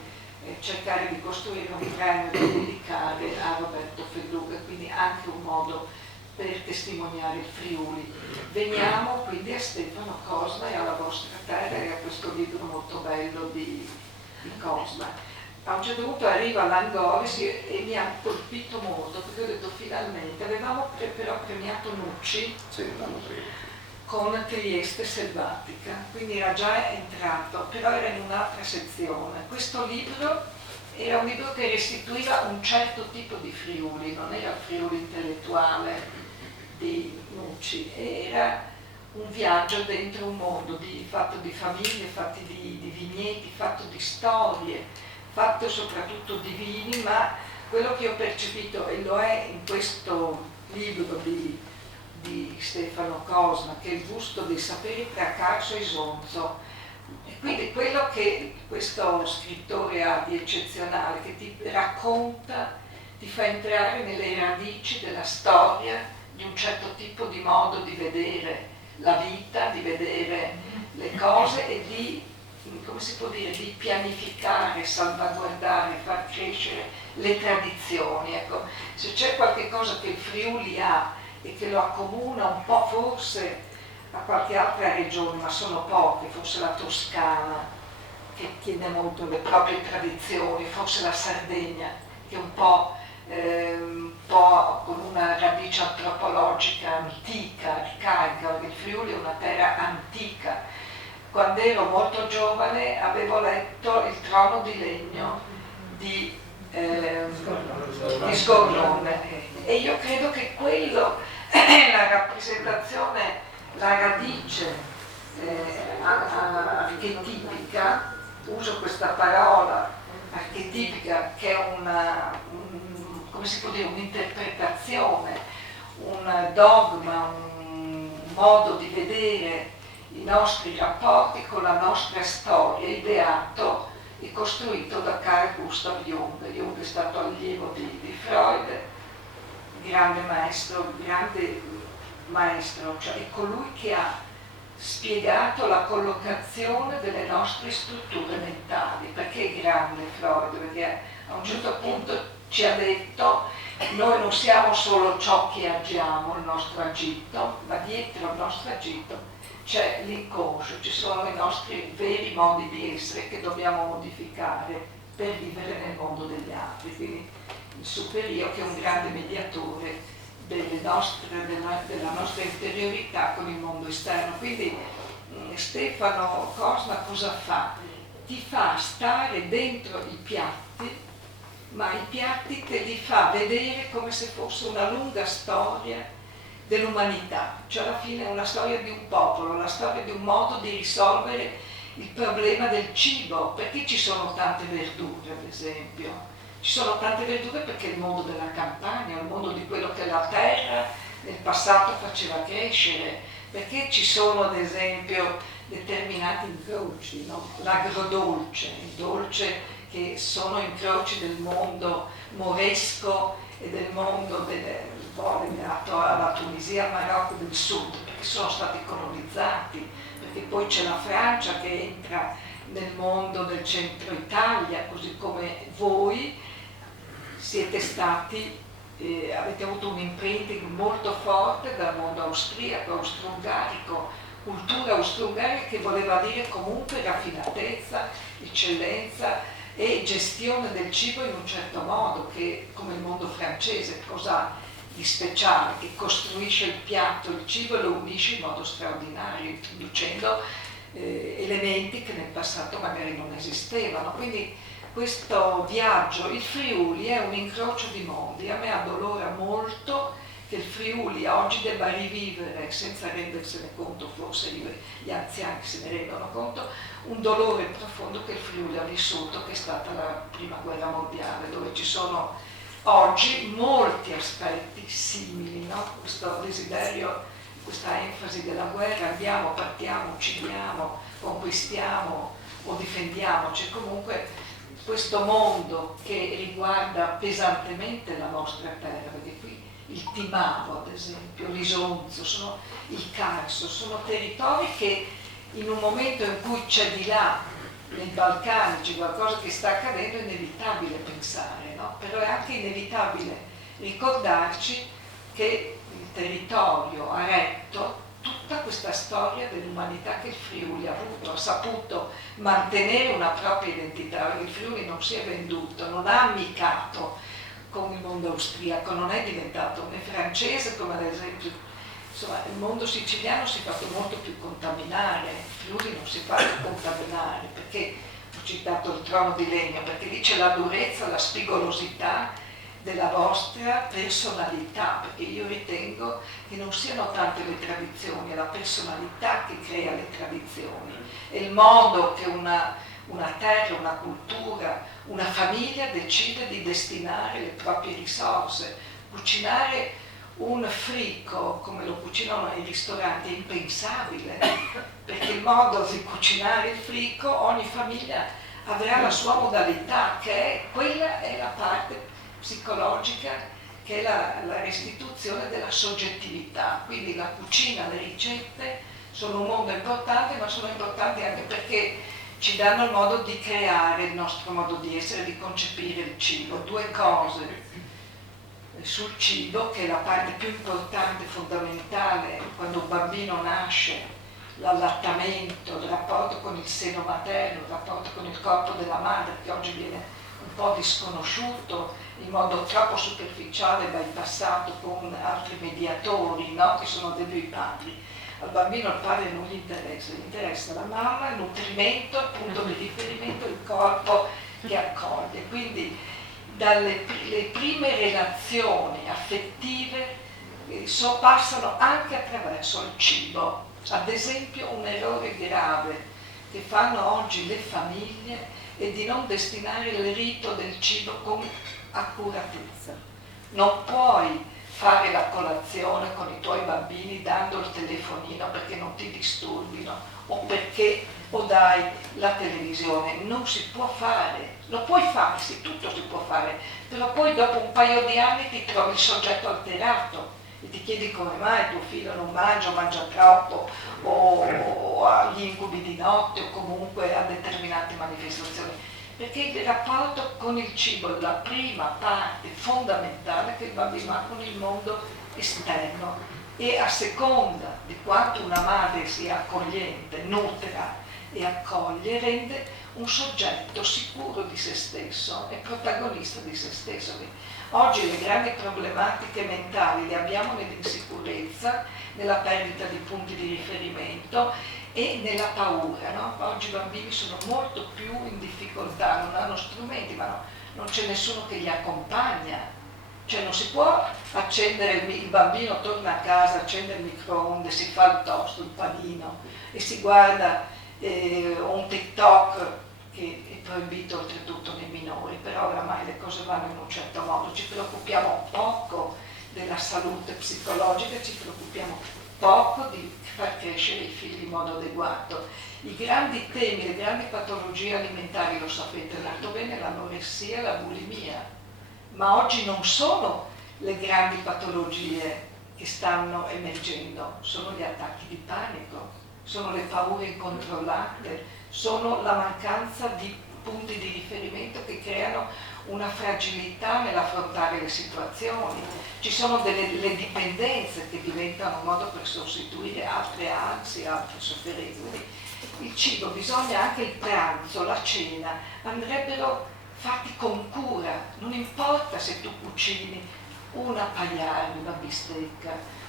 cercare di costruire un premio da dedicare a Roberto Felluga, quindi anche un modo per testimoniare il Friuli. Veniamo quindi a Stefano Cosma e alla vostra terra e a questo libro molto bello di Cosma. A un certo punto arriva Langoris e mi ha colpito molto, perché ho detto finalmente, avevamo però premiato Nucci con Trieste selvatica, quindi era già entrato, però era in un'altra sezione. Questo libro era un libro che restituiva un certo tipo di Friuli, non era il Friuli intellettuale di Nucci, era un viaggio dentro un mondo fatto di famiglie, fatti di vigneti, fatto di storie, fatto soprattutto di vini, ma quello che ho percepito, e lo è in questo libro di Stefano Cosma, che è il gusto dei saperi tra Carso e Isonzo. E quindi quello che questo scrittore ha di eccezionale, che ti racconta, ti fa entrare nelle radici della storia di un certo tipo di modo di vedere la vita, di vedere le cose e di, come si può dire, di pianificare, salvaguardare, far crescere le tradizioni. Ecco, se c'è qualche cosa che il Friuli ha e che lo accomuna un po' forse a qualche altra regione, ma sono poche, forse la Toscana, che tiene molto le proprie tradizioni, forse la Sardegna, che è un po' con una radice antropologica antica, arcaica. Il Friuli è una terra antica. Quando ero molto giovane avevo letto Il trono di legno di Sgorlone e io credo che quello è la rappresentazione, la radice archetipica, uso questa parola archetipica che è come si può dire, un'interpretazione, un dogma, un modo di vedere i nostri rapporti con la nostra storia, ideato e costruito da Carl Gustav Jung. Jung è stato allievo di Freud, grande maestro, cioè è colui che ha spiegato la collocazione delle nostre strutture mentali. Perché è grande Freud? Perché a un certo punto ci ha detto: noi non siamo solo ciò che agiamo, il nostro agito, ma dietro il nostro agito c'è l'inconscio, ci sono i nostri veri modi di essere che dobbiamo modificare per vivere nel mondo degli altri. Quindi il superio, che è un grande mediatore della nostra interiorità con il mondo esterno. Quindi Stefano Cosma cosa fa? Ti fa stare dentro i piatti, ma i piatti te li fa vedere come se fosse una lunga storia dell'umanità, cioè alla fine è una storia di un popolo, la storia di un modo di risolvere il problema del cibo. Perché ci sono tante verdure, ad esempio? Ci sono tante verdure perché il mondo della campagna, il mondo di quello che la terra nel passato faceva crescere. Perché ci sono, ad esempio, determinati incroci, no? L'agrodolce, il dolce, che sono incroci del mondo moresco e del mondo legato alla Tunisia, al Marocco del Sud, perché sono stati colonizzati, perché poi c'è la Francia che entra nel mondo del centro Italia, così come voi siete stati, avete avuto un imprinting molto forte dal mondo austriaco, austro-ungarico, cultura austro-ungarica che voleva dire comunque raffinatezza, eccellenza e gestione del cibo in un certo modo, che come il mondo francese, cosa di speciale, che costruisce il piatto, il cibo e lo unisce in modo straordinario, introducendo elementi che nel passato magari non esistevano. Quindi questo viaggio, il Friuli è un incrocio di mondi. A me addolora molto che il Friuli oggi debba rivivere, senza rendersene conto forse gli gli anziani se ne rendono conto, un dolore profondo che il Friuli ha vissuto, che è stata la prima guerra mondiale, dove ci sono oggi molti aspetti simili, no? Questo desiderio, questa enfasi della guerra, andiamo, partiamo, uccidiamo, conquistiamo o difendiamoci, comunque questo mondo che riguarda pesantemente la nostra terra, perché qui il Timavo ad esempio, l'Isonzo, il Carso, sono territori che in un momento in cui c'è di là, nei Balcani, c'è qualcosa che sta accadendo, è inevitabile pensare, no? Però è anche inevitabile ricordarci che il territorio ha retto tutta questa storia dell'umanità che il Friuli ha avuto, ha saputo mantenere una propria identità. Il Friuli non si è venduto, non ha amicato con il mondo austriaco, non è diventato né francese come ad esempio, insomma, il mondo siciliano si è fatto molto più contaminare, il Friuli non si è fatto contaminare, perché ho citato il Trono di Legno, perché lì c'è la durezza, la spigolosità della vostra personalità, perché io ritengo che non siano tante le tradizioni, è la personalità che crea le tradizioni, è il modo che una terra, una cultura, una famiglia decide di destinare le proprie risorse. Cucinare un fricco come lo cucinano nei ristoranti è impensabile, perché il modo di cucinare il fricco, ogni famiglia avrà la sua modalità, quella è la parte psicologica, che è la restituzione della soggettività. Quindi la cucina, le ricette sono un mondo importante, ma sono importanti anche perché ci danno il modo di creare il nostro modo di essere, di concepire il cibo. Due cose sul cibo, che è la parte più importante, fondamentale, quando un bambino nasce, l'allattamento, il rapporto con il seno materno, il rapporto con il corpo della madre, che oggi viene un po' disconosciuto, in modo troppo superficiale, bypassato con altri mediatori, no? Che sono dei padri. Al bambino il padre non gli interessa la mamma, il nutrimento, il punto di riferimento, il corpo che accoglie. Quindi dalle le prime relazioni affettive passano anche attraverso il cibo. Ad esempio un errore grave che fanno oggi le famiglie è di non destinare il rito del cibo con accuratezza. Non puoi fare la colazione con i tuoi bambini dando il telefonino perché non ti disturbino o dai la televisione, non si può fare, lo puoi fare, sì, tutto si può fare, però poi dopo un paio di anni ti trovi il soggetto alterato e ti chiedi come mai tuo figlio non mangia troppo o ha gli incubi di notte o comunque ha determinate manifestazioni. Perché il rapporto con il cibo è la prima parte fondamentale che il bambino ha con il mondo esterno e a seconda di quanto una madre sia accogliente, nutra e accoglie, rende un soggetto sicuro di se stesso e protagonista di se stesso. Oggi le grandi problematiche mentali le abbiamo nell'insicurezza, nella perdita di punti di riferimento e nella paura, no? Oggi i bambini sono molto più in difficoltà, non hanno strumenti, ma non c'è nessuno che li accompagna. Cioè non si può accendere, il bambino torna a casa, accende il microonde, si fa il toast, il panino e si guarda un TikTok che è proibito oltretutto nei minori, però oramai le cose vanno in un certo modo. Ci preoccupiamo poco della salute psicologica, ci preoccupiamo poco di far crescere i figli in modo adeguato. I grandi temi, le grandi patologie alimentari, lo sapete molto bene, l'anoressia e la bulimia, ma oggi non sono le grandi patologie che stanno emergendo, sono gli attacchi di panico, sono le paure incontrollate, sono la mancanza di punti di riferimento che creano una fragilità nell'affrontare le situazioni. Ci sono le dipendenze che diventano un modo per sostituire altre ansie, altre sofferenze. Quindi il cibo, bisogna anche il pranzo, la cena, andrebbero fatti con cura, non importa se tu cucini una pagliare, una bistecca,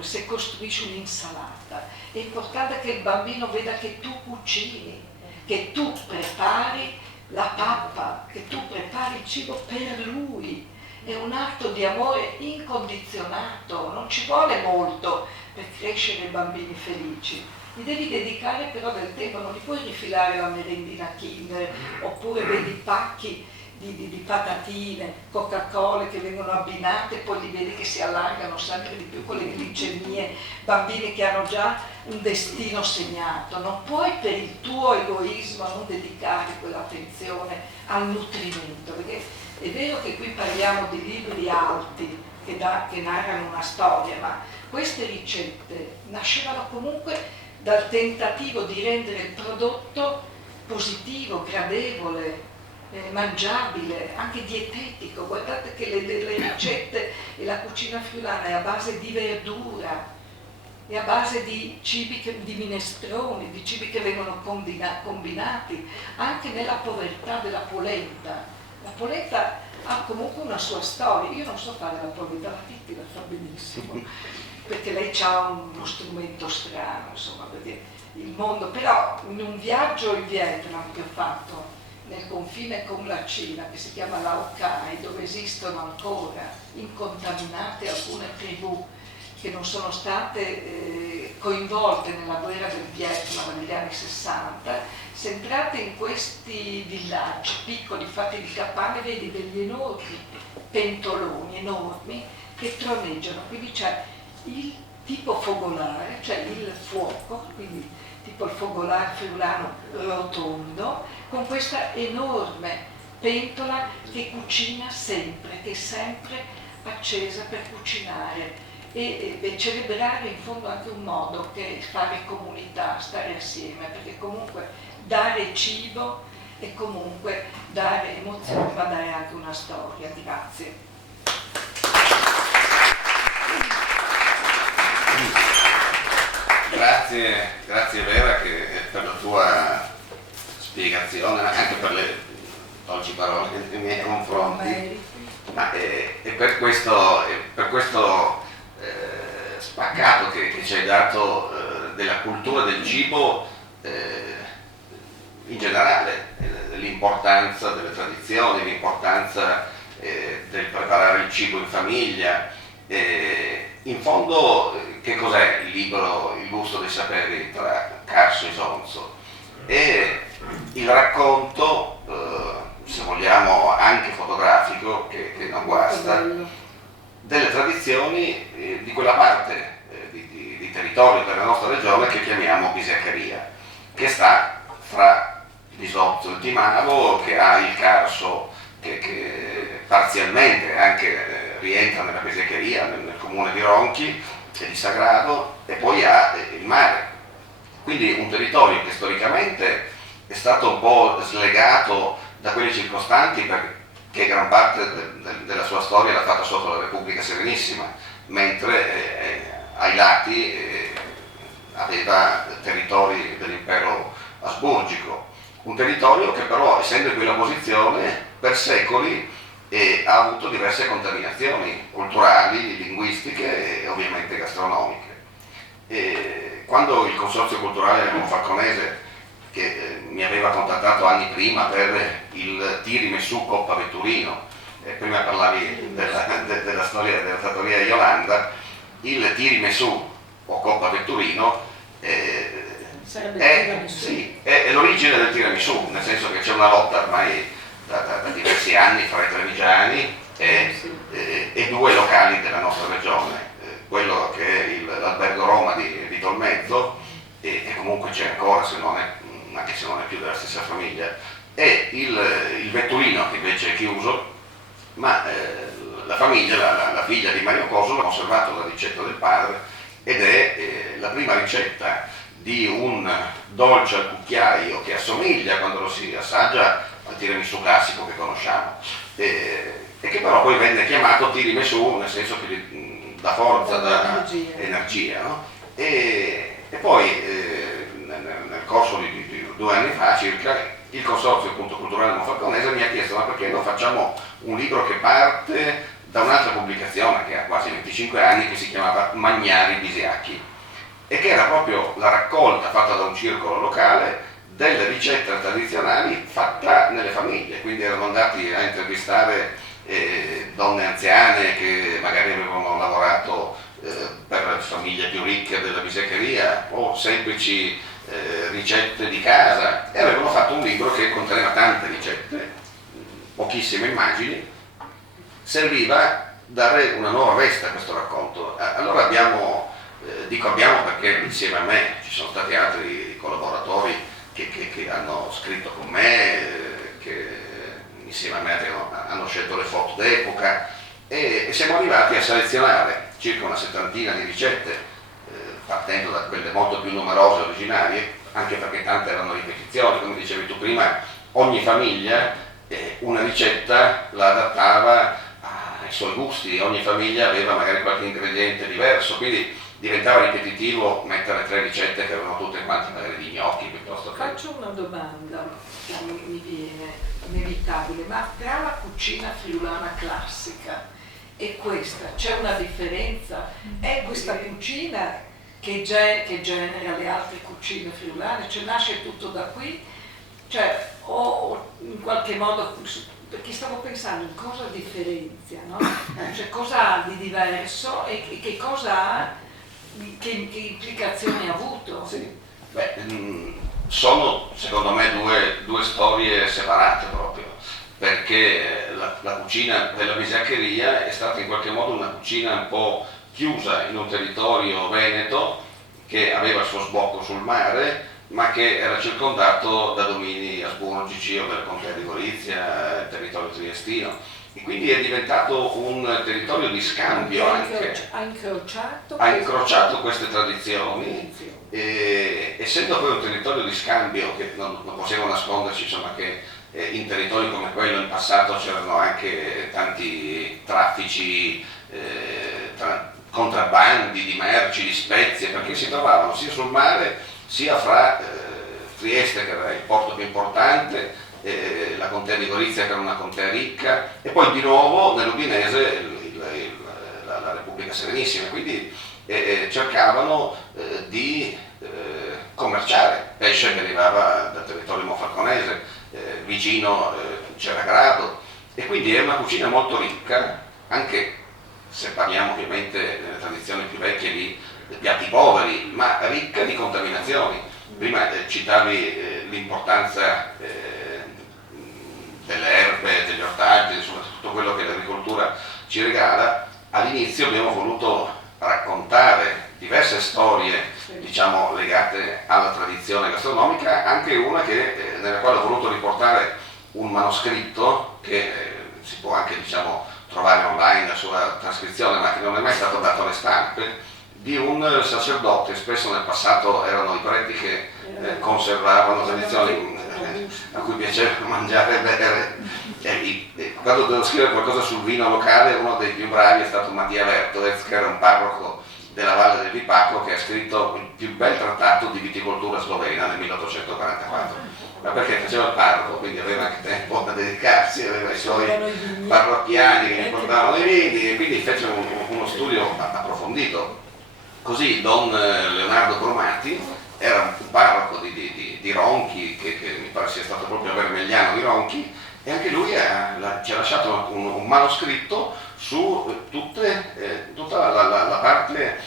se costruisci un'insalata, è importante che il bambino veda che tu cucini, che tu prepari la pappa, che tu prepari il cibo per lui. È un atto di amore incondizionato, non ci vuole molto per crescere bambini felici. gli devi dedicare però del tempo, non ti puoi rifilare la merendina Kinder, oppure vedi pacchi di patatine, Coca-Cola che vengono abbinate, poi li vedi che si allargano sempre di più con le glicemie, bambini che hanno già un destino segnato. Non puoi per il tuo egoismo non dedicare quell'attenzione al nutrimento, perché è vero che qui parliamo di libri alti che narrano una storia, ma queste ricette nascevano comunque dal tentativo di rendere il prodotto positivo, gradevole, mangiabile, anche dietetico. Guardate che le ricette e la cucina friulana è a base di verdura, è a base di cibi, di minestroni, di cibi che vengono combinati, anche nella povertà della polenta. La polenta ha comunque una sua storia. Io non so fare la polenta, la Titti la fa benissimo, perché lei ha uno strumento strano, insomma, perché il mondo. Però in un viaggio in Vietnam che ho fatto nel confine con la Cina, che si chiama Lao Cai, dove esistono ancora incontaminate alcune tribù che non sono state coinvolte nella guerra del Vietnam negli anni 60, se entrate in questi villaggi piccoli fatti di capanne vedi degli enormi pentoloni enormi che troneggiano, quindi c'è il tipo fogolare, cioè il fuoco, quindi tipo il fogolare friulano rotondo, con questa enorme pentola che cucina sempre, che è sempre accesa per cucinare e celebrare in fondo anche un modo che è fare comunità, stare assieme, perché comunque dare cibo e comunque dare emozioni, ma dare anche una storia. Grazie. Grazie Vera per la tua spiegazione, anche per le dolci parole nei miei confronti. E per questo spaccato che ci hai dato della cultura del cibo in generale, l'importanza delle tradizioni, l'importanza del preparare il cibo in famiglia. In fondo, che cos'è il libro Il gusto dei saperi tra Carso e Isonzo? È il racconto, se vogliamo anche fotografico, che non guasta, delle tradizioni di quella parte di territorio della nostra regione che chiamiamo Bisaccaria, che sta fra l'Isonzo e il Timavo, che ha il Carso che parzialmente anche rientra nella Bisaccaria, nel comune di Ronchi e di Sagrado, e poi ha il mare. Quindi un territorio che storicamente è stato un po' slegato da quelli circostanti, perché gran parte della sua storia l'ha fatta sotto la Repubblica Serenissima, mentre ai lati aveva territori dell'impero asburgico. Un territorio che però, essendo in quella posizione, per secoli ha avuto diverse contaminazioni culturali, linguistiche e ovviamente gastronomiche. E quando il Consorzio Culturale Monfalconese, che mi aveva contattato anni prima per il Tiramisù Coppa Vetturino, prima parlavi della storia della trattoria Iolanda, il Tiramisù o Coppa Vetturino è l'origine del tiramisù, nel senso che c'è una lotta ormai da diversi anni fra i trevigiani e due locali della nostra regione, quello che è l'Albergo Roma di Tolmezzo, e comunque c'è ancora, anche se non è più della stessa famiglia, e il Vetturino, che invece è chiuso, ma la famiglia, la figlia di Mario Cosolo, ha conservato la ricetta del padre, ed è la prima ricetta di un dolce al cucchiaio che assomiglia, quando lo si assaggia, al tiramisù classico che conosciamo, e che però poi venne chiamato tiramisù, nel senso che dà forza, dà energia, no? E poi nel corso di 2 anni fa circa, il Consorzio Culturale Monfalconese mi ha chiesto: ma perché non facciamo un libro che parte da un'altra pubblicazione che ha quasi 25 anni, che si chiamava Magnari Bisiacchi, e che era proprio la raccolta fatta da un circolo locale delle ricette tradizionali fatta nelle famiglie. Quindi erano andati a intervistare donne anziane che magari avevano lavorato per le famiglie più ricche della biseccheria o semplici ricette di casa, e avevano fatto un libro che conteneva tante ricette, pochissime immagini. Serviva dare una nuova veste a questo racconto. Allora dico abbiamo perché insieme a me ci sono stati altri collaboratori che hanno scritto con me, che insieme a me hanno scelto le foto d'epoca, e siamo arrivati a selezionare circa una settantina di ricette, partendo da quelle molto più numerose e originarie, anche perché tante erano ripetizioni, come dicevi tu prima. Ogni famiglia una ricetta la adattava ai suoi gusti, ogni famiglia aveva magari qualche ingrediente diverso, quindi diventava ripetitivo mettere 3 ricette che avevano tutte quante magari di gnocchi piuttosto che... Faccio una domanda che mi viene inevitabile, ma tra la cucina friulana classica e questa c'è una differenza? È questa cucina che genera le altre cucine friulane? Cioè nasce tutto da qui? Cioè, o in qualche modo, perché stavo pensando in cosa differenzia, no? Cioè cosa ha di diverso e che cosa ha, che implicazioni ha avuto? Sì. Beh, sono secondo me due storie separate proprio, perché la cucina della bisaccheria è stata in qualche modo una cucina un po' chiusa in un territorio veneto che aveva il suo sbocco sul mare, ma che era circondato da domini asburgici o delle contee di Gorizia, il territorio triestino, e quindi è diventato un territorio di scambio anche. Ha incrociato queste tradizioni, e essendo poi un territorio di scambio, che non possiamo nasconderci, insomma, che in territori come quello in passato c'erano anche tanti traffici, contrabbandi di merci, di spezie, perché si trovavano sia sul mare sia fra Trieste, che era il porto più importante, la contea di Gorizia, che era una contea ricca, e poi di nuovo nell'Udinese la Repubblica Serenissima. Quindi cercavano di commerciare pesce che arrivava dal territorio monfalconese, vicino c'era Grado, e quindi è una cucina molto ricca, anche se parliamo ovviamente nelle tradizioni più vecchie di piatti poveri, ma ricca di contaminazioni. Prima citavi l'importanza delle erbe, degli ortaggi, insomma tutto quello che l'agricoltura ci regala. All'inizio abbiamo voluto raccontare diverse storie, diciamo, legate alla tradizione gastronomica, anche una nella quale ho voluto riportare un manoscritto che si può anche, diciamo, trovare online la sua trascrizione, ma che non è mai stato dato alle stampe, di un sacerdote. Spesso nel passato erano i preti che conservavano tradizioni a cui piaceva mangiare e bere, e quando devo scrivere qualcosa sul vino locale, uno dei più bravi è stato Mattia Vertovez, che era un parroco della Valle del Vipaco, che ha scritto il più bel trattato di viticoltura slovena nel 1844, ma perché faceva il parroco, quindi aveva anche tempo da dedicarsi, aveva i suoi parrocchiani che gli portavano i vini, e quindi fece uno studio approfondito. Così Don Leonardo Cromati era un parroco di Ronchi, che mi pare sia stato proprio Vermegliano di Ronchi, e anche lui ci ha lasciato un manoscritto su tutta la parte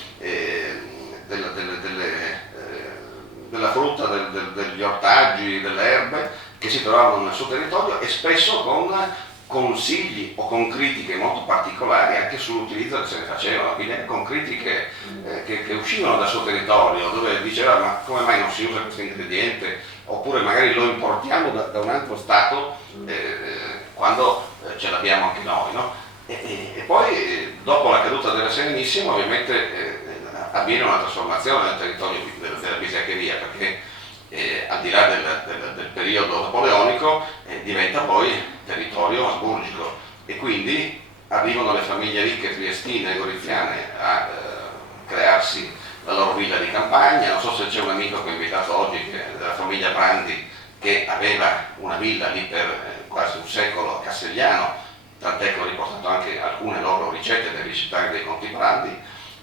della frutta, degli ortaggi, delle erbe che si trovavano nel suo territorio, e spesso con consigli o con critiche molto particolari anche sull'utilizzo che se ne facevano, quindi con critiche che uscivano dal suo territorio, dove diceva: ma come mai non si usa questo ingrediente, oppure magari lo importiamo da un altro stato quando ce l'abbiamo anche noi, no? E poi dopo la caduta della Serenissima ovviamente avviene una trasformazione nel territorio della bisaccheria, perché al di là del periodo napoleonico diventa poi territorio asburgico, e quindi arrivano le famiglie ricche triestine e goriziane a crearsi la loro villa di campagna. Non so se c'è un amico che ho invitato oggi, della famiglia Brandi, che aveva una villa lì per quasi un secolo a Castigliano, tant'è che ho riportato anche alcune loro ricette nel ricettario dei Conti Brandi,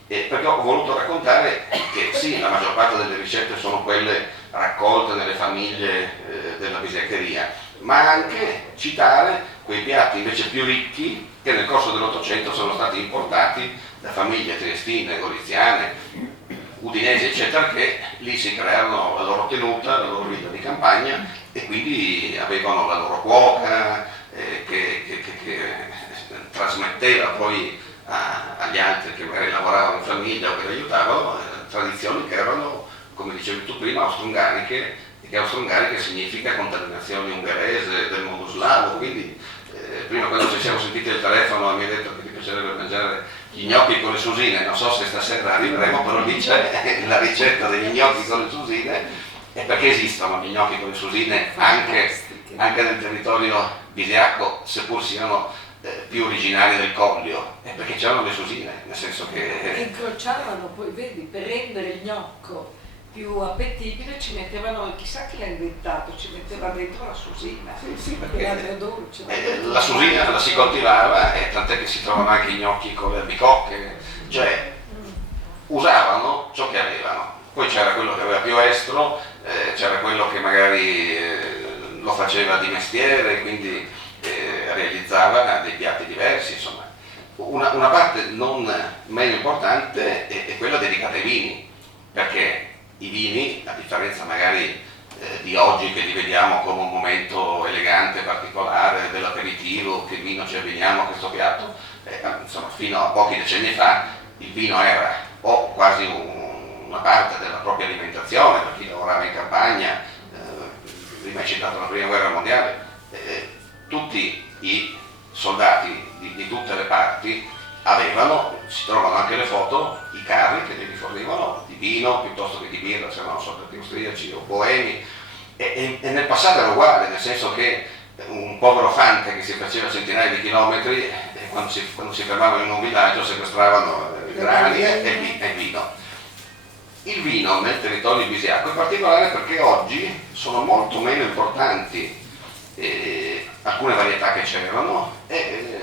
perché ho voluto raccontare che sì, la maggior parte delle ricette sono quelle raccolte nelle famiglie della bisaccheria, ma anche citare quei piatti invece più ricchi che nel corso dell'Ottocento sono stati importati da famiglie triestine, goriziane, udinesi eccetera, che lì si crearono la loro tenuta, la loro vita di campagna e quindi avevano la loro cuoca che trasmetteva poi agli altri che magari lavoravano in famiglia o che li aiutavano, tradizioni che erano, come dicevi tu prima, austro-ungariche, e che austro-ungariche significa contaminazione ungherese del mondo slavo, quindi prima quando ci siamo sentiti al telefono mi ha detto che ti piacerebbe mangiare gli gnocchi con le susine, non so se stasera arriveremo, però lì c'è la ricetta degli gnocchi con le susine, e perché esistono gli gnocchi con le susine anche nel territorio bisiacco, seppur siano più originari del Collio, è perché c'erano le susine, nel senso che incrociavano, poi vedi, per rendere il gnocco più appetibile ci mettevano, chissà chi l'ha inventato, ci metteva dentro la susina, sì, perché dolce, la susina la si coltivava, e tant'è che si trovano anche i gnocchi con le albicocche, cioè usavano ciò che avevano. Poi c'era quello che aveva più estro, c'era quello che magari lo faceva di mestiere, quindi realizzava dei piatti diversi, insomma. Una parte non meno importante è quella dedicata ai vini, perché i vini, a differenza magari di oggi che li vediamo come un momento elegante, particolare, dell'aperitivo, che vino ci abbiniamo a questo piatto, insomma, fino a pochi decenni fa il vino era o quasi una parte della propria alimentazione per chi lavorava in campagna, prima hai citato la prima guerra mondiale, tutti i soldati di tutte le parti avevano, si trovano anche le foto, i carri che li rifornivano di vino piuttosto che di birra, c'erano soldati austriaci o boemi, e nel passato era uguale, nel senso che un povero fante che si faceva centinaia di chilometri, quando si fermavano in un villaggio sequestravano grani e vino. Il vino nel territorio bisiacco è particolare perché oggi sono molto meno importanti alcune varietà che c'erano e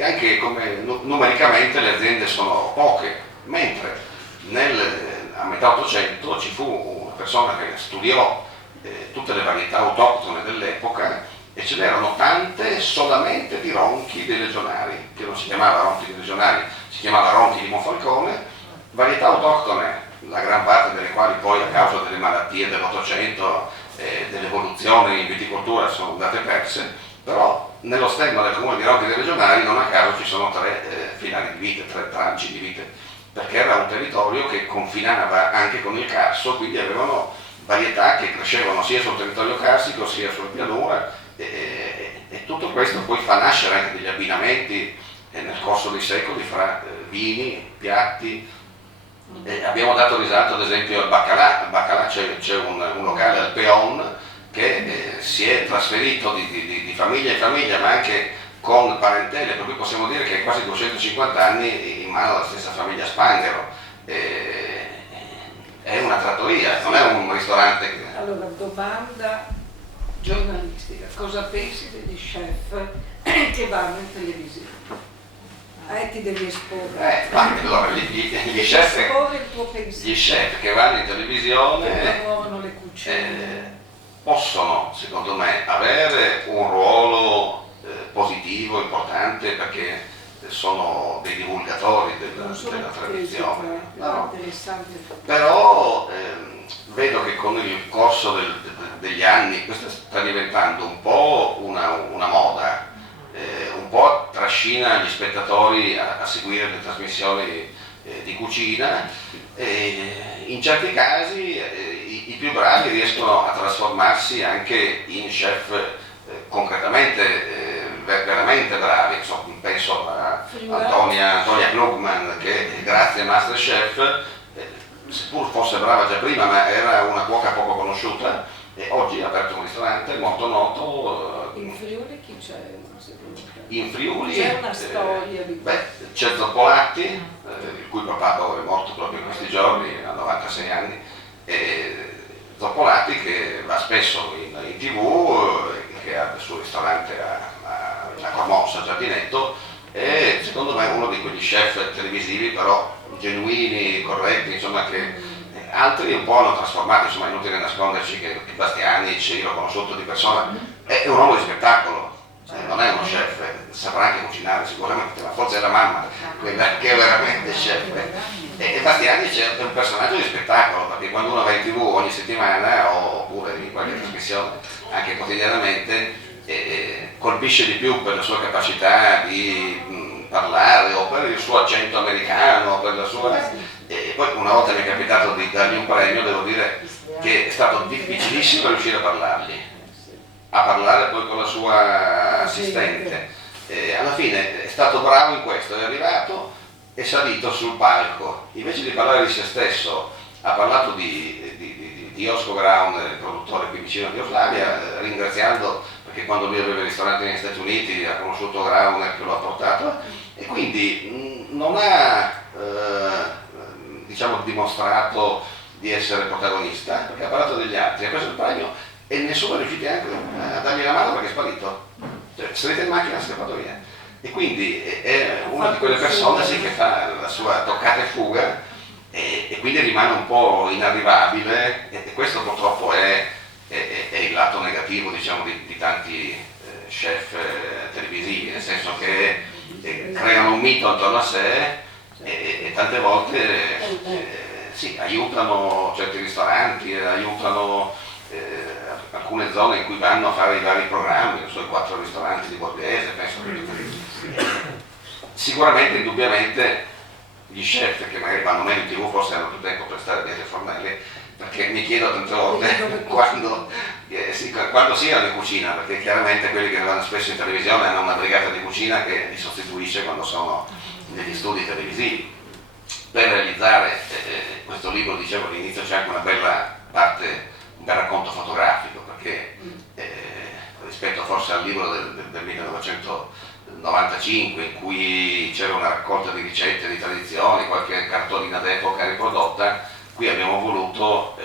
anche come numericamente le aziende sono poche, mentre a metà 800 ci fu una persona che studiò tutte le varietà autoctone dell'epoca e ce n'erano tante solamente di ronchi dei legionari, che non si chiamava ronchi dei legionari, si chiamava ronchi di Monfalcone, varietà autoctone, la gran parte delle quali poi a causa delle malattie dell'Ottocento dell'evoluzione in viticoltura sono andate perse, però nello stemma del comune di Ronchi dei Legionari non a caso ci sono 3 filari di vite, 3 tranci di vite, perché era un territorio che confinava anche con il Carso, quindi avevano varietà che crescevano sia sul territorio carsico sia sulla pianura, e tutto questo poi fa nascere anche degli abbinamenti nel corso dei secoli fra vini, piatti. Abbiamo dato risalto ad esempio al baccalà. Al baccalà c'è un locale al Peon che si è trasferito di famiglia in famiglia, ma anche con parentele, per cui possiamo dire che è quasi 250 anni in mano alla stessa famiglia Spanghero. È una trattoria, non è un ristorante. Allora, domanda giornalistica, cosa pensi degli chef che vanno in televisione? Ti devi esporre. Allora, gli chef che vanno in televisione promuovono le cucine, possono, secondo me, avere un ruolo positivo, importante, perché sono dei divulgatori della tradizione. No? Però vedo che con il corso degli anni questo sta diventando un po' una moda. Un po' trascina gli spettatori a seguire le trasmissioni di cucina, in certi casi i più bravi riescono a trasformarsi anche in chef concretamente veramente bravi. Penso a Antonia Klugman, che grazie a Masterchef, seppur fosse brava già prima, ma era una cuoca poco conosciuta, e oggi ha aperto un ristorante molto noto. In Friuli chi c'è? In Friuli c'è una storia di c'è Zoppolatti, il cui papà è morto proprio in questi giorni, a 96 anni, e Zoppolatti che va spesso in TV, che ha il suo ristorante a Cormossa, a Giardinetto, e secondo me è uno di quegli chef televisivi però genuini, corretti, insomma, che altri un po' hanno trasformato, insomma è inutile nasconderci che Bastianic, io l'ho conosciuto di persona, è un uomo di spettacolo. non è uno chef, saprà anche cucinare sicuramente, ma forse è la mamma quella che è veramente chef. E Bastiani è un personaggio di spettacolo, perché quando uno va in TV ogni settimana oppure in qualche trasmissione anche quotidianamente, colpisce di più per la sua capacità di parlare o per il suo accento americano, per la sua... E poi una volta mi è capitato di dargli un premio, devo dire che è stato difficilissimo riuscire a parlare poi con la sua assistente. Alla fine è stato bravo in questo, è arrivato, è salito sul palco, invece di parlare di se stesso ha parlato di Osco Graun, il produttore qui vicino a Jugoslavia, ringraziando perché quando lui aveva il ristorante negli Stati Uniti ha conosciuto Graun che lo ha portato, e quindi non ha diciamo dimostrato di essere protagonista, perché ha parlato degli altri, ha preso il premio e nessuno è riuscito neanche a dargli la mano perché è sparito, cioè salita in macchina è scappato via. E quindi è una di quelle persone sì, che fa la sua toccata e fuga e quindi rimane un po' inarrivabile, e questo purtroppo è il lato negativo, diciamo, di tanti chef televisivi, nel senso che creano un mito attorno a sé e tante volte sì, aiutano certi ristoranti, aiutano alcune zone in cui vanno a fare i vari programmi, i 4 ristoranti di Borghese, penso che sicuramente, indubbiamente, gli chef che magari vanno meno in TV forse hanno più tempo per stare dietro ai fornelli, perché mi chiedo tante volte quando siano in cucina, perché chiaramente quelli che vanno spesso in televisione hanno una brigata di cucina che li sostituisce quando sono negli studi televisivi. Per realizzare questo libro, dicevo all'inizio, c'è anche una bella parte, un bel racconto fotografico, perché rispetto forse al libro del 1995 in cui c'era una raccolta di ricette, di tradizioni, qualche cartolina d'epoca riprodotta, qui abbiamo voluto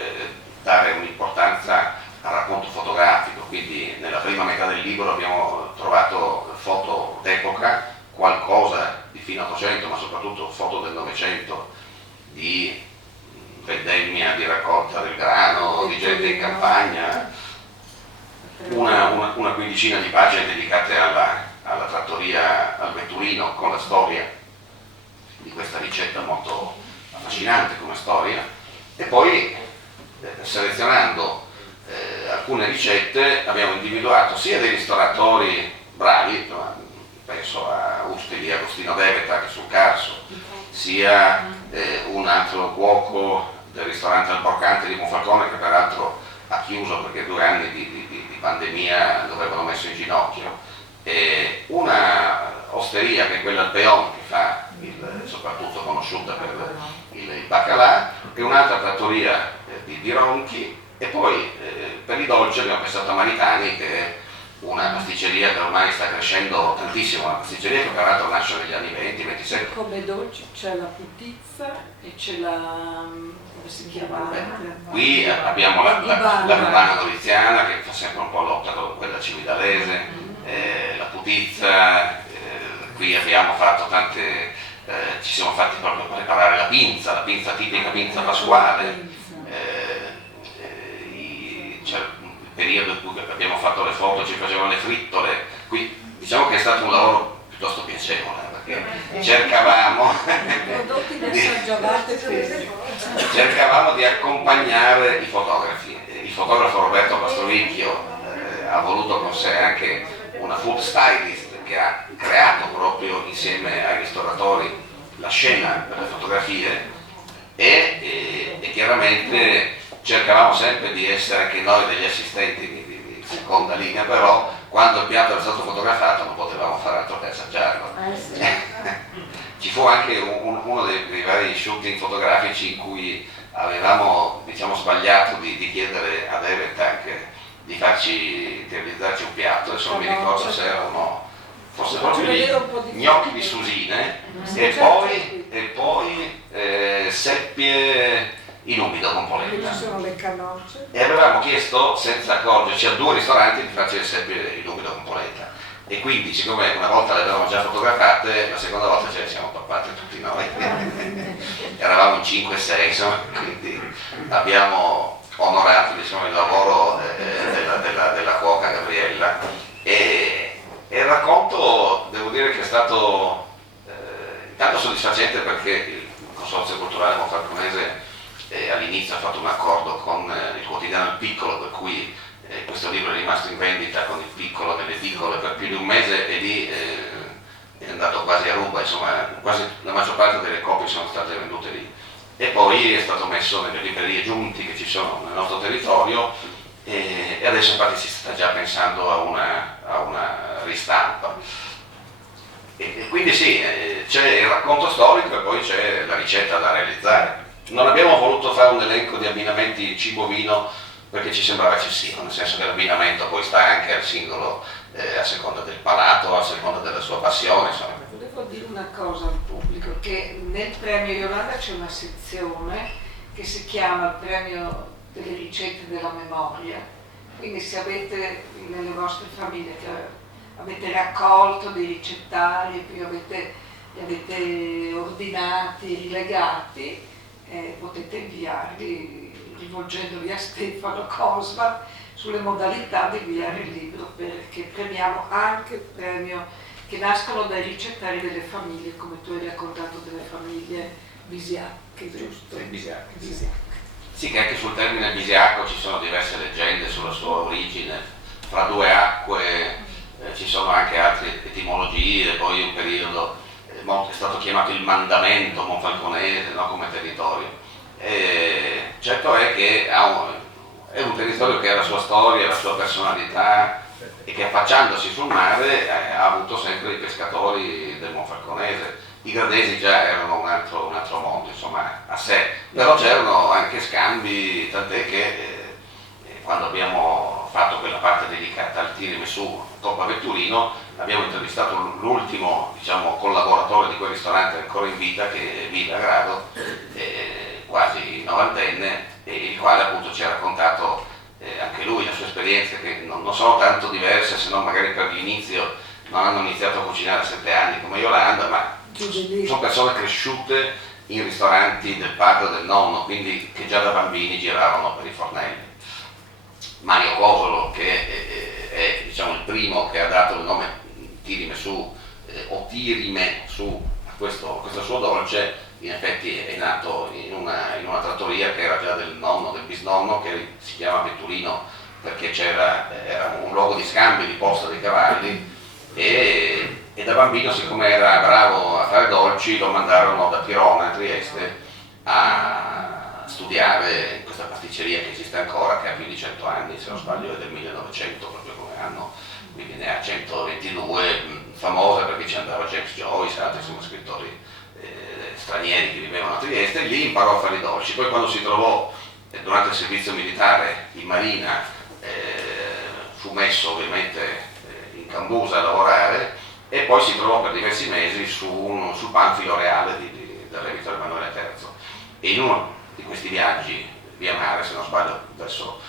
dare un'importanza al racconto fotografico, quindi nella prima metà del libro abbiamo trovato foto d'epoca, qualcosa di fine 800, ma soprattutto foto del Novecento, di vendemmia, di raccolta del grano, di gente in campagna, una quindicina di pagine dedicate alla trattoria al Vetturino, con la storia di questa ricetta molto affascinante come storia, e poi selezionando alcune ricette abbiamo individuato sia dei ristoratori bravi, penso a Ustili, Agostino Deveta che sul Carso, sia un altro cuoco del ristorante Al Porcante di Monfalcone, che peraltro ha chiuso perché 2 anni di pandemia lo avevano messo in ginocchio, e una osteria che è quella al Peon, che fa soprattutto conosciuta per il baccalà, e un'altra trattoria di Ronchi, e poi per i dolci abbiamo pensato a Maritani, che è una pasticceria che ormai sta crescendo tantissimo, una pasticceria che peraltro nasce negli anni 20-27. Come dolci c'è la putizza e c'è la... come si chiama? Qui abbiamo la Rubana Noviziana, che fa sempre un po' lotta con quella cividalese, la putizza, qui abbiamo fatto tante, ci siamo fatti proprio preparare la pinza tipica, pinza pasquale, c'è il periodo in cui abbiamo fatto le foto, ci facevano le frittole, qui diciamo che è stato un lavoro piuttosto piacevole, perché cercavamo di accompagnare i fotografi. Il fotografo Roberto Castrovicchio ha voluto con sé anche una food stylist che ha creato proprio insieme ai ristoratori la scena per le fotografie, e chiaramente cercavamo sempre di essere anche noi degli assistenti di seconda linea, però quando il piatto era stato fotografato non potevamo fare altro che assaggiarlo. Ci fu anche uno dei vari shooting fotografici in cui avevamo, diciamo, sbagliato di chiedere ad Evertag di realizzarci un piatto, adesso non mi ricordo se erano forse proprio gli gnocchi di susine e poi seppie in umido con polenta. Ci sono le canocce. E avevamo chiesto, senza accorgerci, a 2 ristoranti di farci le seppie in umido con polenta. E quindi, siccome una volta le avevamo già fotografate, la seconda volta ce le siamo pappate tutti noi. Eravamo in 5-6, insomma, quindi abbiamo onorato, diciamo, il lavoro della cuoca Gabriella, e E il racconto, devo dire che è stato intanto soddisfacente perché il Consorzio Culturale Monfalconese all'inizio ha fatto un accordo con il quotidiano Il Piccolo, per cui questo libro è rimasto in vendita con Il Piccolo nelle edicole per più di un mese e lì è andato quasi a ruba, insomma quasi la maggior parte delle copie sono state vendute lì. E poi è stato messo nelle librerie Giunti che ci sono nel nostro territorio e adesso infatti si sta già pensando a una ristampa. E quindi sì, c'è il racconto storico e poi c'è la ricetta da realizzare. Non abbiamo voluto fare un elenco di abbinamenti cibo-vino perché ci sembrava eccessivo, nel senso che l'abbinamento poi sta anche al singolo, a seconda del palato, a seconda della sua passione, insomma. Volevo dire una cosa al pubblico, che nel premio Iolanda c'è una sezione che si chiama il premio delle ricette della memoria, quindi se avete nelle vostre famiglie che avete raccolto dei ricettari e poi li avete ordinati, rilegati, potete inviarli rivolgendovi a Stefano Cosma sulle modalità di inviare il libro, perché premiamo anche il premio che nascono dai ricettari delle famiglie, come tu hai raccontato delle famiglie bisiacche, giusto? Sì, bisiacche. Sì, che anche sul termine bisiacco ci sono diverse leggende sulla sua origine, fra due acque ci sono anche altre etimologie, poi un periodo è stato chiamato il mandamento monfalconese, no, come territorio. Certo è che è un territorio che ha la sua storia, la sua personalità e che affacciandosi sul mare ha avuto sempre i pescatori del Monfalconese. I gradesi già erano un altro mondo, insomma, a sé, però c'erano anche scambi, tant'è che quando abbiamo fatto quella parte dedicata al tiramisù Coppa Vetturino abbiamo intervistato l'ultimo, diciamo, collaboratore di quel ristorante ancora in vita, che vive a Grado, quasi novantenne, e il quale appunto ci ha raccontato anche lui le sue esperienze, che non sono tanto diverse, se non magari per l'inizio non hanno iniziato a cucinare a 7 anni come Iolanda, ma sono persone cresciute in ristoranti del padre o del nonno, quindi che già da bambini giravano per i fornelli. Mario Cosolo, che è diciamo il primo che ha dato il nome tiramisù o tirime su a questo suo dolce, in effetti è nato in una trattoria che era già del nonno, del bisnonno, che si chiama Vetturino perché era un luogo di scambio, di posta dei cavalli, e da bambino, siccome era bravo a fare dolci, lo mandarono da Tirona a Trieste a studiare in questa pasticceria che esiste ancora, che ha più di 100 anni, se non sbaglio è del 1900 proprio come anno, quindi ne ha 122, famosa perché ci andava James Joyce, altri scrittori stranieri che vivevano a Trieste, e lì imparò a fare i dolci. Poi quando si trovò durante il servizio militare in Marina, fu messo ovviamente in Cambusa a lavorare e poi si trovò per diversi mesi sul Panfilo Reale del re Vittorio Emanuele III, e in uno di questi viaggi via mare, se non sbaglio verso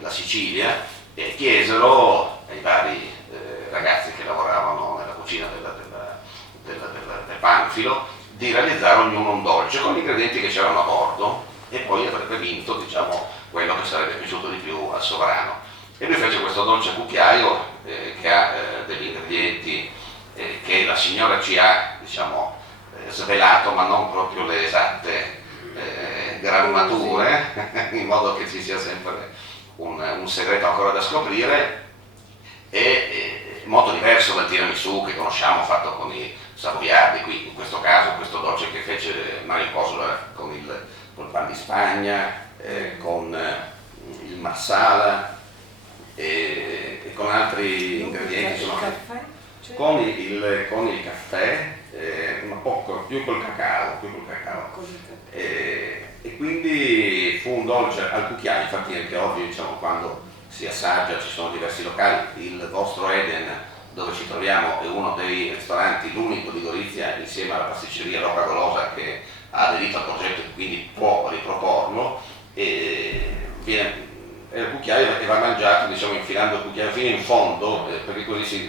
la Sicilia, chiesero ai vari ragazzi che lavoravano nella cucina del Panfilo di realizzare ognuno un dolce con gli ingredienti che c'erano a bordo, e poi avrebbe vinto, diciamo, quello che sarebbe piaciuto di più al sovrano. E lui fece questo dolce cucchiaio che ha degli ingredienti che la signora ci ha, diciamo, svelato, ma non proprio le esatte grammature, in modo che ci sia sempre un segreto ancora da scoprire, e molto diverso dal tiramisù che conosciamo fatto con i savoiardi. Qui in questo caso questo dolce che fece Mario Cosolo era con il pan di Spagna, con il marsala e con altri ingredienti, con il caffè, ma poco, più col cacao. E quindi fu un dolce al cucchiaio. Infatti anche oggi, diciamo, quando si assaggia, ci sono diversi locali, il vostro Eden dove ci troviamo è uno dei ristoranti, l'unico di Gorizia, insieme alla pasticceria Rocca Golosa, che ha aderito al progetto e quindi può riproporlo, e il cucchiaio e va mangiato, diciamo, infilando il cucchiaio fino in fondo, perché così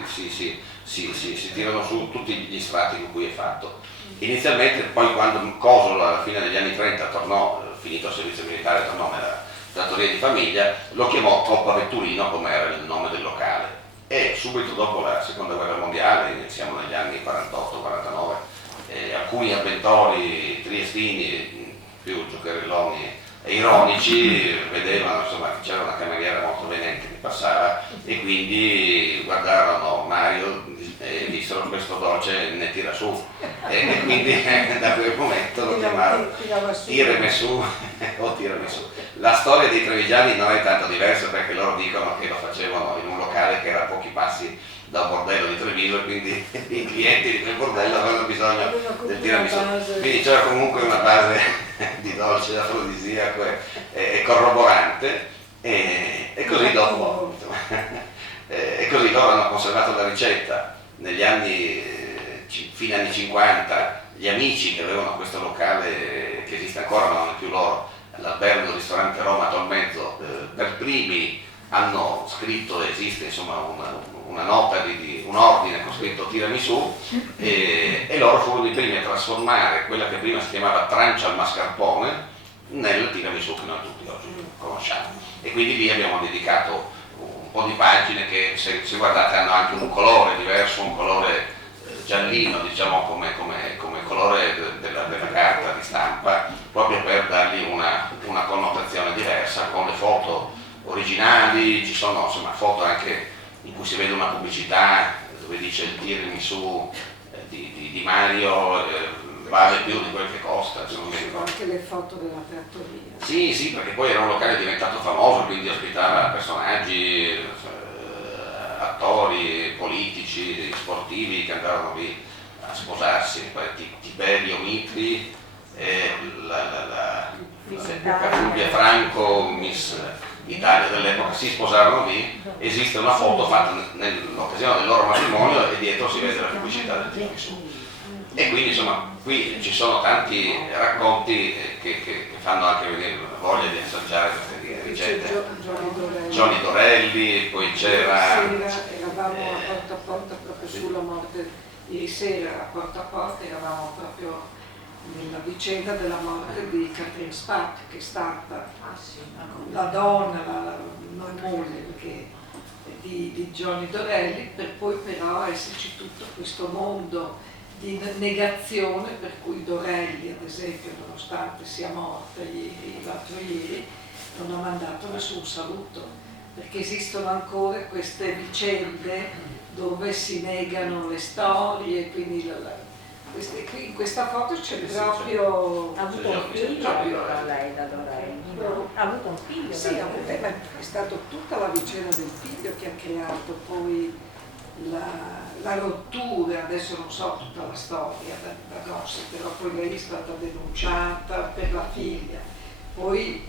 si tirano su tutti gli strati con cui è fatto. Inizialmente, poi quando Cosolo alla fine degli anni 30 tornò, finito il servizio militare, tornò nella trattoria di famiglia, lo chiamò Coppa Vetturino, come era il nome del locale. e subito dopo la seconda guerra mondiale, siamo negli anni 48-49, alcuni avventori triestini, più giocherelloni e ironici, vedevano insomma che c'era una cameriera molto venente che passava e quindi guardarono Mario e dissero questo dolce ne tira su, e quindi da quel momento lo chiamarono tiramisù o tiramisù. La storia dei trevigiani non è tanto diversa, perché loro dicono che lo facevano in un locale che era a pochi passi da un bordello di Treviso, e quindi i clienti di quel bordello avevano bisogno del tiramisù. Quindi c'era comunque una base di dolce afrodisiaco e corroborante, e così dopo e così loro hanno conservato la ricetta. Negli anni, fine anni 50, gli amici che avevano questo locale, che esiste ancora ma non è più loro, l'albergo ristorante Roma Tolmezzo, per primi hanno scritto, esiste insomma una nota di un ordine con scritto tiramisù, e loro furono i primi a trasformare quella che prima si chiamava trancia al mascarpone nel tiramisù che noi tutti oggi conosciamo. E quindi lì abbiamo dedicato un po' di pagine che, se guardate, hanno anche un colore diverso, un colore giallino, diciamo, come colore della carta di stampa, proprio per dargli una connotazione diversa, con le foto originali. Ci sono insomma foto anche in cui si vede una pubblicità dove dice il tiramisù di Mario vale più di quel che costa. Anche le foto della trattoria. Sì, perché poi era un locale diventato famoso, quindi ospitava personaggi, attori, politici, sportivi che andavano lì a sposarsi. Tiberio Mitri, la Fulvia Franco, Miss Italia dell'epoca, si sposarono lì. Esiste una foto fatta nell'occasione del loro matrimonio e dietro si vede la pubblicità del tiramisù. E quindi insomma qui ci sono tanti racconti che fanno anche venire voglia di assaggiare queste ricette. Johnny Dorelli, poi c'era... Eravamo a porta proprio sulla morte, ieri sera a porta eravamo proprio nella vicenda della morte di Catherine Spack, che è stata la donna, la moglie di Johnny Dorelli, per poi però esserci tutto questo mondo di negazione, per cui Dorelli, ad esempio, nonostante sia morta l'altro ieri, non ha mandato nessun saluto, perché esistono ancora queste vicende dove si negano le storie, quindi qui in questa foto c'è proprio... Ha avuto un figlio lei da Dorelli? Ha avuto un figlio? Sì, è stata tutta la vicenda del figlio che ha creato poi la rottura, adesso non so tutta la storia da gossip, però poi lei è stata denunciata per la figlia, poi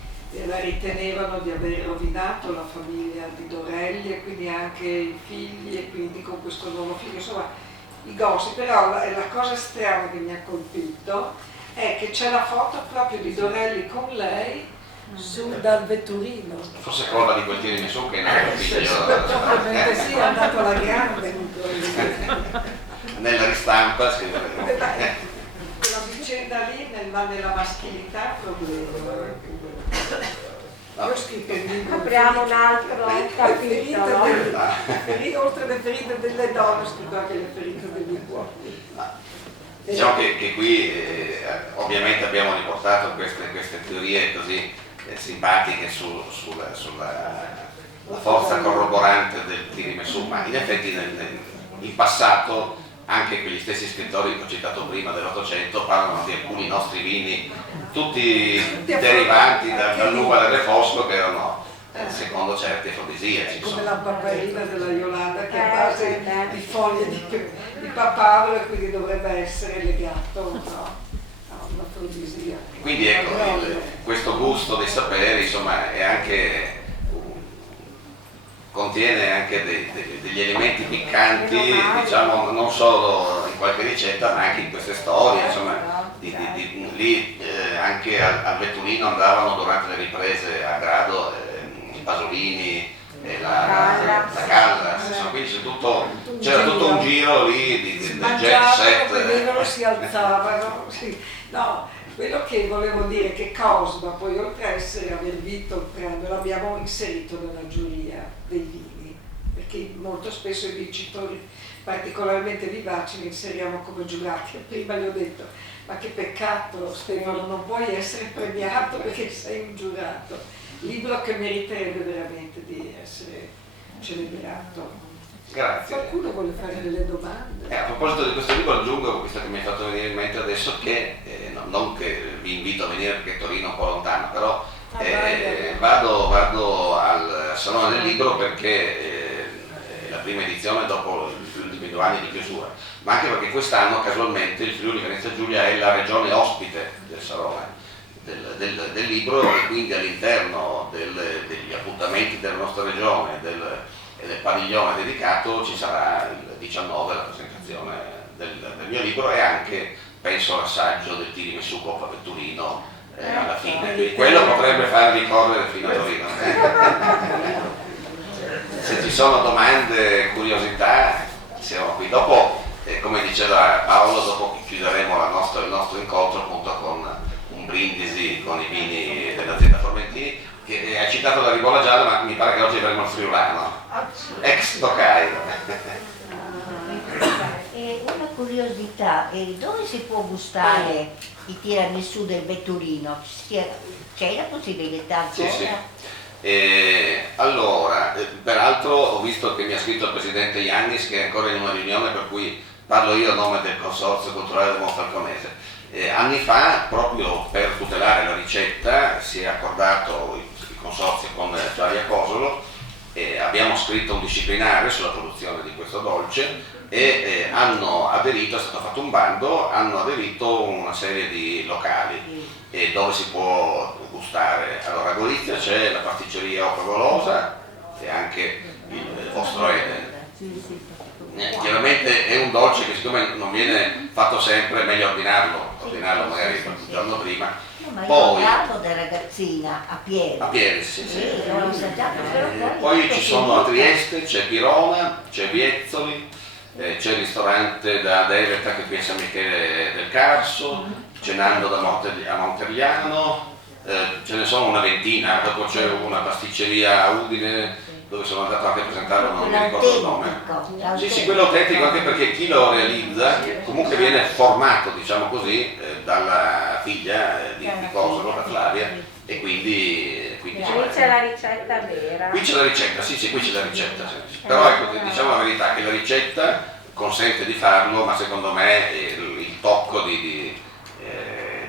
la ritenevano di aver rovinato la famiglia di Dorelli e quindi anche i figli, e quindi con questo nuovo figlio, insomma i gossip. Però la cosa strana che mi ha colpito è che c'è la foto proprio di Dorelli con lei dal vetturino. Forse colpa di quel tiramisù che non è figlio. Probabilmente sì, è andato alla grande. Nella ristampa scrivere. Quella vicenda lì nella maschilità è problema. Io ho scritto un libro. Apriamo un altro capitolo. Oltre alle ferite delle donne, ho scritto anche le ferite degli uomini. Diciamo che qui ovviamente abbiamo riportato queste teorie così simpatiche sulla forza corroborante del tiramisù, ma in effetti in passato anche quegli stessi scrittori che ho citato prima dell'Ottocento parlano di alcuni nostri vini, tutti derivanti dall'uva del refosco, che erano secondo certi afrodisiaci. Come la paperina della Yolanda, che è a base di foglie di papavero, e quindi dovrebbe essere legato a un afrodisiaco. Quindi ecco, questo gusto dei saperi insomma è anche, contiene anche degli elementi piccanti, diciamo, non solo in qualche ricetta ma anche in queste storie, insomma, lì anche al vetturino andavano durante le riprese a grado i pasolini e la Callas, insomma, quindi c'era tutto un giro lì del jet set. Vedevano, si alzavano, sì. No, quello che volevo dire è che Cosma, poi oltre a aver vinto il premio, l'abbiamo inserito nella giuria dei vini, perché molto spesso i vincitori particolarmente vivaci li inseriamo come giurati. Prima le ho detto, ma che peccato Stefano, non puoi essere premiato perché sei un giurato. Libro che meriterebbe veramente di essere celebrato. Grazie. Qualcuno vuole fare delle domande? A proposito di questo libro aggiungo, visto che mi hai fatto venire in mente adesso, che non che vi invito a venire perché Torino è un po' lontano, però vado al Salone del Libro perché è la prima edizione dopo gli ultimi 2 anni di chiusura, ma anche perché quest'anno casualmente il Friuli Venezia Giulia è la regione ospite del Salone del Libro, e quindi all'interno degli appuntamenti della nostra regione e del padiglione dedicato ci sarà il 19 la presentazione del mio libro e anche penso l'assaggio del Tiri Messuco Avventurino alla fine, quindi quello potrebbe farvi correre fino a Torino. Se ci sono domande, curiosità, siamo qui. Dopo, come diceva Paolo, dopo chiuderemo il nostro incontro appunto con un brindisi con i vini dell'azienda Formentini, che hai citato la Ribolla Gialla, ma mi pare che oggi avremo il friulano, ex Tokai. E una curiosità, dove si può gustare il tiramisù del vetturino? C'è la possibilità ancora? Sì, sì. Allora, peraltro ho visto che mi ha scritto il presidente Iannis che è ancora in una riunione, per cui parlo io a nome del Consorzio Culturale del Monfalconese. Anni fa, proprio per tutelare la ricetta, si è accordato il consorzio con Flavia Cosolo, abbiamo scritto un disciplinare sulla produzione di questo dolce e hanno aderito, è stato fatto un bando, hanno aderito una serie di locali dove si può gustare. Allora a Gorizia c'è la pasticceria Opera Golosa e anche il vostro Eden. Chiaramente è un dolce che siccome non viene fatto sempre, è meglio ordinarlo magari il giorno prima. No, ma io Poi, guardo da ragazzina a Pieri. a Pieri, sì, sì. L'ho assaggiato, però Poi ci sono a Trieste, c'è Pirona, c'è Viezzoli, c'è il ristorante da Deveta che è qui a San Michele del Carso, c'è Nando a Monterliano, ce ne sono una ventina, dopo c'è una pasticceria a Udine dove sono andato anche a presentarlo, non mi ricordo il nome. Sì, quello autentico, anche perché chi lo realizza comunque viene formato, diciamo così, dalla figlia di Cosolo, da Flavia, e quindi Qui c'è la ricetta vera. qui c'è la ricetta, sì, qui c'è la ricetta, sì. Però ecco, diciamo la verità, che la ricetta consente di farlo, ma secondo me il tocco di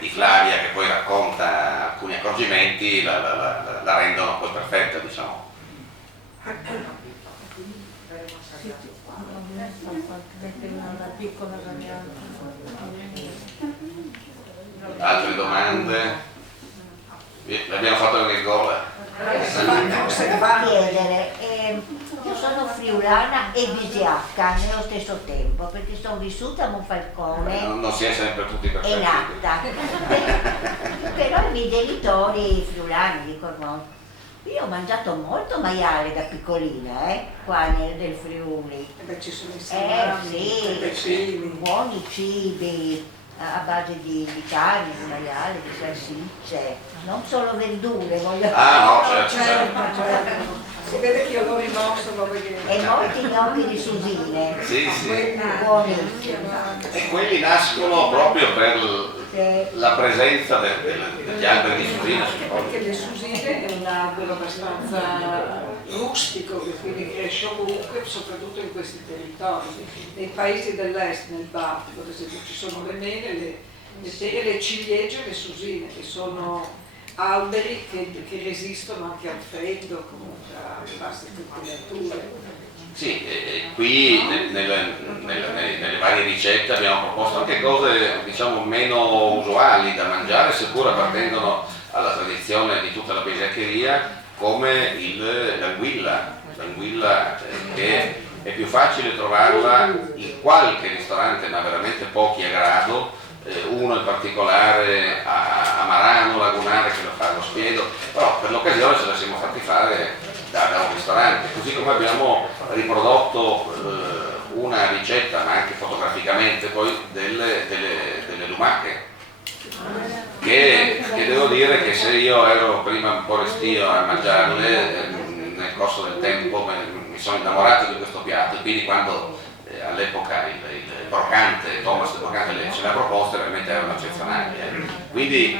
Flavia, che poi racconta alcuni accorgimenti, la rendono poi perfetta, diciamo. Altre domande? L'abbiamo fatto nel gola. Chiedere, io sono friulana e visiacca nello stesso tempo perché sono vissuta a Monfalcone Non si è sempre tutti e perfetti. nata, però i miei genitori friulani dicono. Io ho mangiato molto maiale da piccolina, qua nel Friuli. Beh, ci sono i salami, i peperini. Buoni cibi a base di carne, di maiale, di salsicce, non solo verdure, voglio No, certo. Certo. Si vede che io l'ho rimosso, lo vedevo. e molti gnocchi di susine, Sì. buonissimi. E quelli nascono proprio per la presenza degli alberi di susina. Perché le susine è un albero abbastanza rustico che quindi cresce ovunque, soprattutto in questi territori. Nei paesi dell'est, nel Baltico, ad esempio, ci sono le mele, le pere, le ciliegie e le susine, che sono alberi che resistono anche al freddo, comunque a basse temperature. Sì, qui nelle varie ricette abbiamo proposto anche cose diciamo meno usuali da mangiare, seppur appartengono alla tradizione di tutta la bisiaccheria, come l'anguilla che è più facile trovarla in qualche ristorante, ma veramente pochi a grado, uno in particolare a Marano, Lagunare, che lo fa allo Spiedo, però per l'occasione ce la siamo fatti fare da un ristorante, così come abbiamo riprodotto una ricetta, ma anche fotograficamente poi, delle lumache, che devo dire che se io ero prima un po' restio a mangiarle, nel corso del tempo mi sono innamorato di questo piatto, e quindi quando all'epoca il brocante, Thomas del brocante ce l'ha proposto, veramente erano eccezionali. Quindi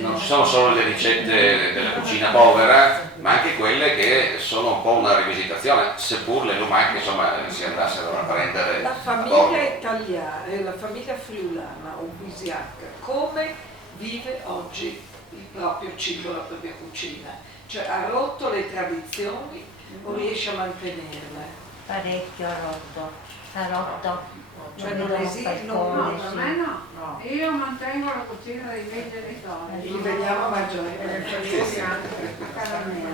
non ci sono solo le ricette della cucina povera, ma anche quelle che sono un po' una rivisitazione, seppur le lumache insomma si andassero a prendere. La famiglia italiana, la famiglia friulana o visiacca, come vive oggi il proprio cibo, la propria cucina? Cioè ha rotto le tradizioni o riesce a mantenerle? Parecchio ha rotto. Cioè non esiste, No, non, per me no. Io mantengo la cucina dei miei genitori. li vediamo E maggiormente. cara mia.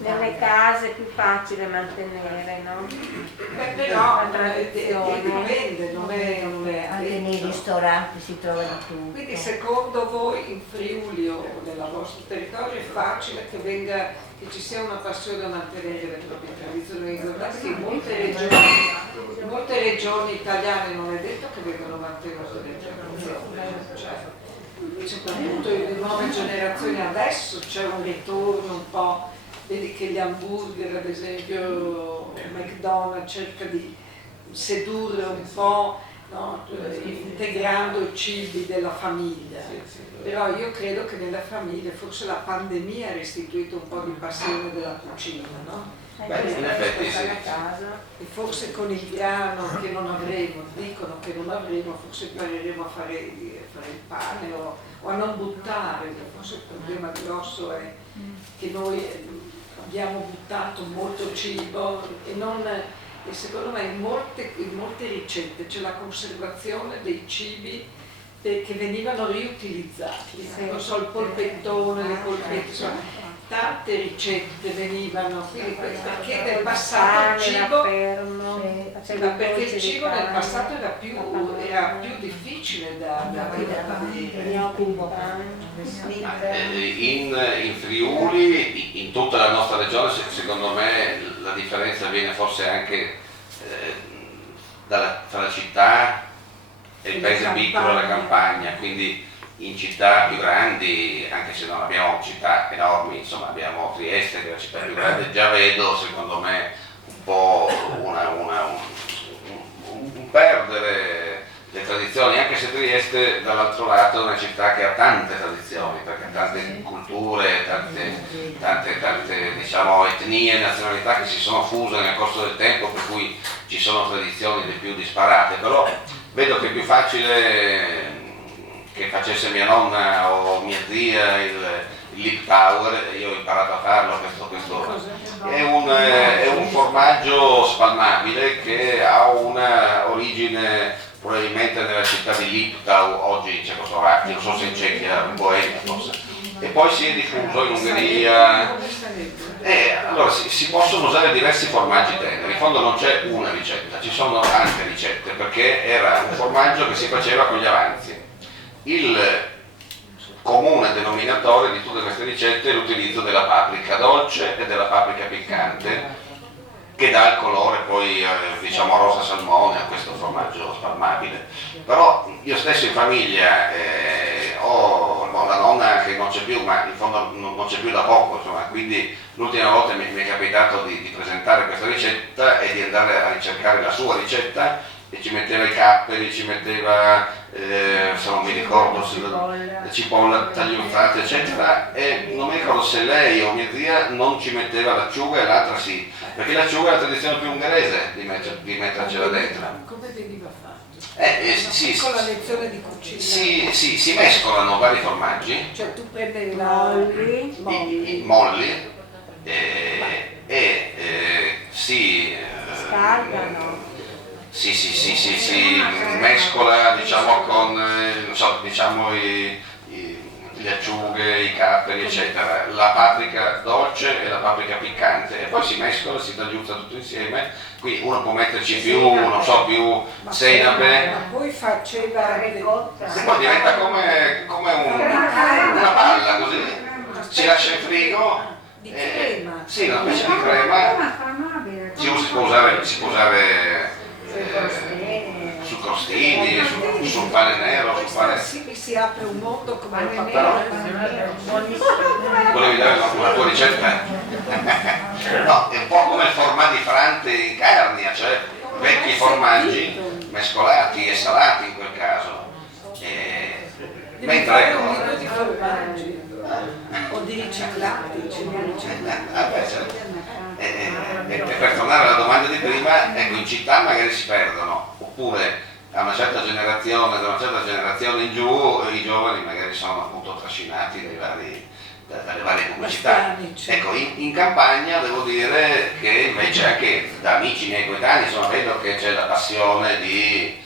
Nelle case è più facile mantenere, no? Beh, però dipende, non è Anche nei ristoranti si trova di tutto. Quindi secondo voi in Friuli o nel vostro territorio è facile che ci sia una passione a mantenere le proprie tradizioni? Guardate che in molte regioni italiane non è detto che vengano mantenute le tradizioni, cioè, soprattutto in nuove generazioni adesso c'è un ritorno un po', vedi che gli hamburger ad esempio, McDonald's cerca di sedurre un po', no? Integrando i cibi della famiglia, però io credo che nella famiglia forse la pandemia ha restituito un po' di passione della cucina, no? Beh, in effetti sì. E forse con il grano che non avremo, dicono che non avremo, forse impareremo a fare il pane o a non buttare. Forse il problema grosso è che noi abbiamo buttato molto cibo e secondo me in molte ricette c'è la conservazione dei cibi che venivano riutilizzati. Non so, il polpettone, le polpette, insomma, tante ricette venivano, quindi perché nel passato il cibo, perché il cibo nel passato era più difficile da in Friuli, in tutta la nostra regione, secondo me la differenza viene forse anche tra la città e il paese piccolo e la campagna, quindi in città più grandi, anche se non abbiamo città enormi, insomma abbiamo Trieste che è la città più grande, già vedo secondo me un po' un perdere le tradizioni, anche se Trieste dall'altro lato è una città che ha tante tradizioni, perché ha tante culture, tante diciamo, etnie e nazionalità che si sono fuse nel corso del tempo, per cui ci sono tradizioni di più disparate, però vedo che è più facile che facesse mia nonna o mia zia il Lip Tower, io ho imparato a farlo, questo è un formaggio spalmabile che ha una origine probabilmente nella città di Liptau, oggi in Cecoslovacchia, non so se in Cechia, in Boemia forse, e poi si è diffuso in Ungheria. Allora si possono usare diversi formaggi teneri, in fondo non c'è una ricetta, ci sono tante ricette, perché era un formaggio che si faceva con gli avanzi. Il comune denominatore di tutte queste ricette è l'utilizzo della paprika dolce e della paprika piccante, che dà il colore poi diciamo rosa salmone a questo formaggio spalmabile. Però io stesso in famiglia ho la nonna che non c'è più, ma in fondo non c'è più da poco, insomma, quindi l'ultima volta mi è capitato di presentare questa ricetta e di andare a ricercare la sua ricetta, e ci metteva i capperi, ci metteva, se non mi ricordo, la cipolla tagliuzzata eccetera, e non mi ricordo se lei o mia zia non ci metteva l'acciuga e l'altra sì, perché l'acciuga è la tradizione più ungherese di mettercela dentro. Come veniva fatto? Sì, con la lezione di cucina? Si mescolano vari formaggi, Cioè tu prendi i molli si Scaldano. si mescola diciamo con non so, diciamo le acciughe, i capperi eccetera, la paprika dolce e la paprika piccante, e poi si mescola, si tagliuzza tutto insieme, quindi uno può metterci più, non so, più senape, Ma poi faceva e poi diventa come una palla così, si lascia in frigo. di crema. Sì, una specie di crema. Si può usare zucchero crostini, sul pane nero, sul pane... Sì, mi si apre un mondo come il Però, volevi dare una tua ricetta? No, è un po' come il formaggio di Frante in Carnia, cioè vecchi formaggi mescolati e salati in quel caso. Mentre ecco... di formaggi o di riciclati, e per tornare alla domanda di prima, ecco, in città magari si perdono, oppure da una certa generazione in giù i giovani magari sono appunto trascinati dalle varie pubblicità. Ecco, in campagna devo dire che invece anche da amici miei coetanei, insomma, vedo che c'è la passione di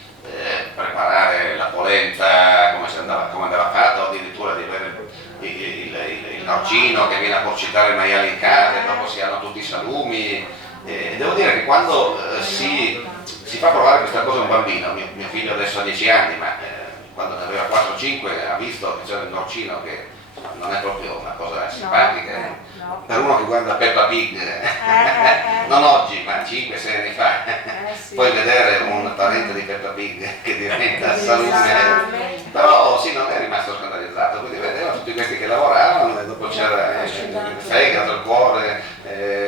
preparare la polenta come andava fatta, o addirittura di avere il norcino che viene a porcitare il maiale in casa e dopo si hanno tutti i salumi. Devo dire che quando si fa provare questa cosa a un bambino, mio figlio adesso ha 10 anni, ma quando ne aveva 4-5 ha visto che c'era il norcino, che non è proprio una cosa simpatica. Per uno che guarda Peppa Pig, non oggi, ma 5-6 anni fa, Sì. poi vedere un parente di Peppa Pig che diventa salume, però sì, non è rimasto scandalizzato, quindi vedeva tutti questi che lavoravano e dopo c'era il fegato, il cuore,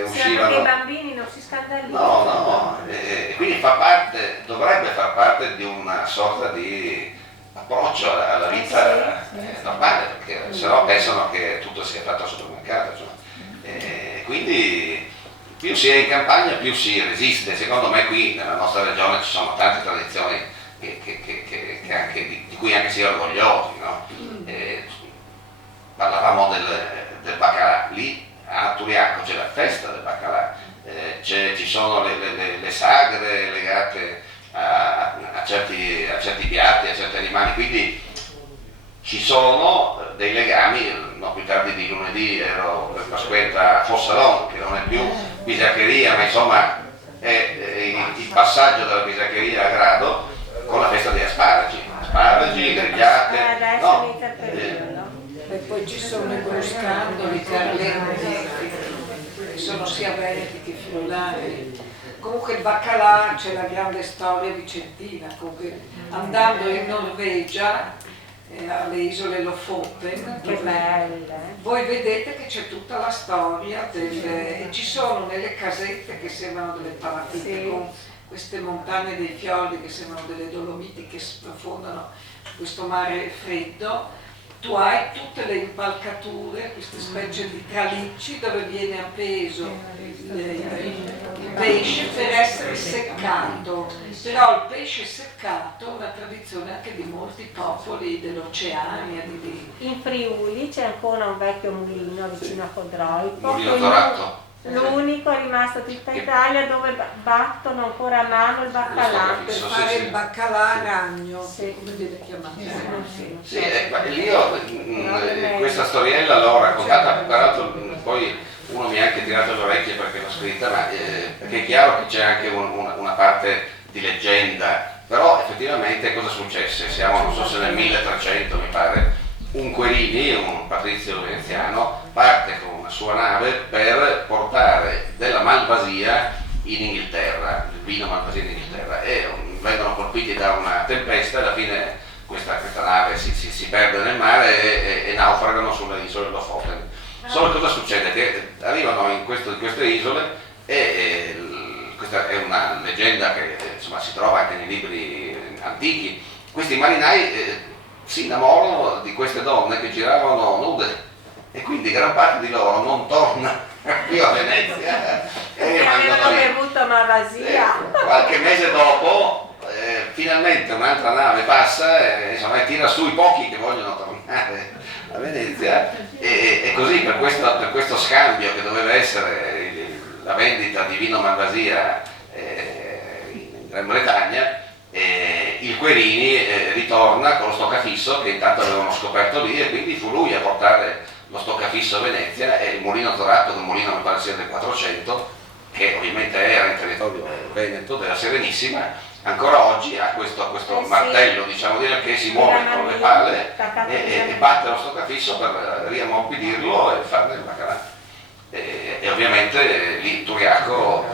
uscivano. Perché i bambini non si scandalizzano. No, e quindi dovrebbe far parte di una sorta di approccio alla vita normale, perché sennò pensano che tutto sia fatto al supermercato, insomma. Quindi più si è in campagna più si resiste. Secondo me qui nella nostra regione ci sono tante tradizioni di cui anche si è orgogliosi, no? Parlavamo del baccalà, lì a Turiaco c'è la festa del baccalà, ci sono le sagre legate a certi piatti, a certi animali, quindi ci sono dei legami. No, più tardi di lunedì ero per Pasquetta a Fossalon, che non è più bisaccheria, ma insomma è il passaggio dalla bisaccheria a Grado con la festa degli asparagi, grigliate. Adesso No, inizia il periodo. E poi ci sono i bruscandoli, carletti, che sono sia veneti che friulani. Comunque il baccalà c'è la grande storia vicentina, comunque andando in Norvegia, alle isole Lofoten, Che belle. voi vedete che c'è tutta la storia e ci sono nelle casette che sembrano delle palafitte, Sì. con queste montagne dei fiordi che sembrano delle Dolomiti che sprofondano questo mare freddo. Tu hai tutte le impalcature, queste specie di tralicci dove viene appeso il pesce per essere seccato, però il pesce seccato è una tradizione anche di molti popoli dell'Oceania. In Friuli c'è ancora un vecchio mulino vicino a Codroico. Mulino Dorato. L'unico è rimasto tutta Italia dove battono ancora a mano il baccalà. Per Sì, fare sì. il baccalà a ragno, Sì. come viene chiamato. Sì, io questa storiella l'ho raccontata, peraltro poi uno mi ha anche tirato le orecchie perché l'ho scritta, ma perché è chiaro che c'è anche una parte di leggenda, però effettivamente cosa successe? Siamo, non so se nel 1300 mi pare, un Querini, un patrizio veneziano, parte con una sua nave per portare della Malvasia in Inghilterra, il vino Malvasia in Inghilterra, e vengono colpiti da una tempesta e alla fine questa nave si perde nel mare e naufragano sulle isole Lofoten. Solo cosa succede? Che arrivano in queste isole e questa è una leggenda che insomma, si trova anche nei libri antichi. Questi marinai si innamorano di queste donne che giravano nude e quindi gran parte di loro non torna più a Venezia e rimangono Avevano lì. bevuto Malvasia. Qualche mese dopo finalmente un'altra nave passa e insomma, tira su i pochi che vogliono tornare a Venezia e così per questo scambio che doveva essere la vendita di vino Malvasia in Gran Bretagna, il Querini ritorna con lo stoccafisso che intanto avevano scoperto lì e quindi fu lui a portare lo stoccafisso a Venezia e il mulino Dorato, che è un mulino mi pare sia del 400, che ovviamente era in territorio veneto della Serenissima, ancora oggi ha questo Sì. martello, diciamo dire, che si muove con le palle e batte lo stoccafisso per riammorbidirlo e farne il baccalà. E ovviamente lì in Turiaco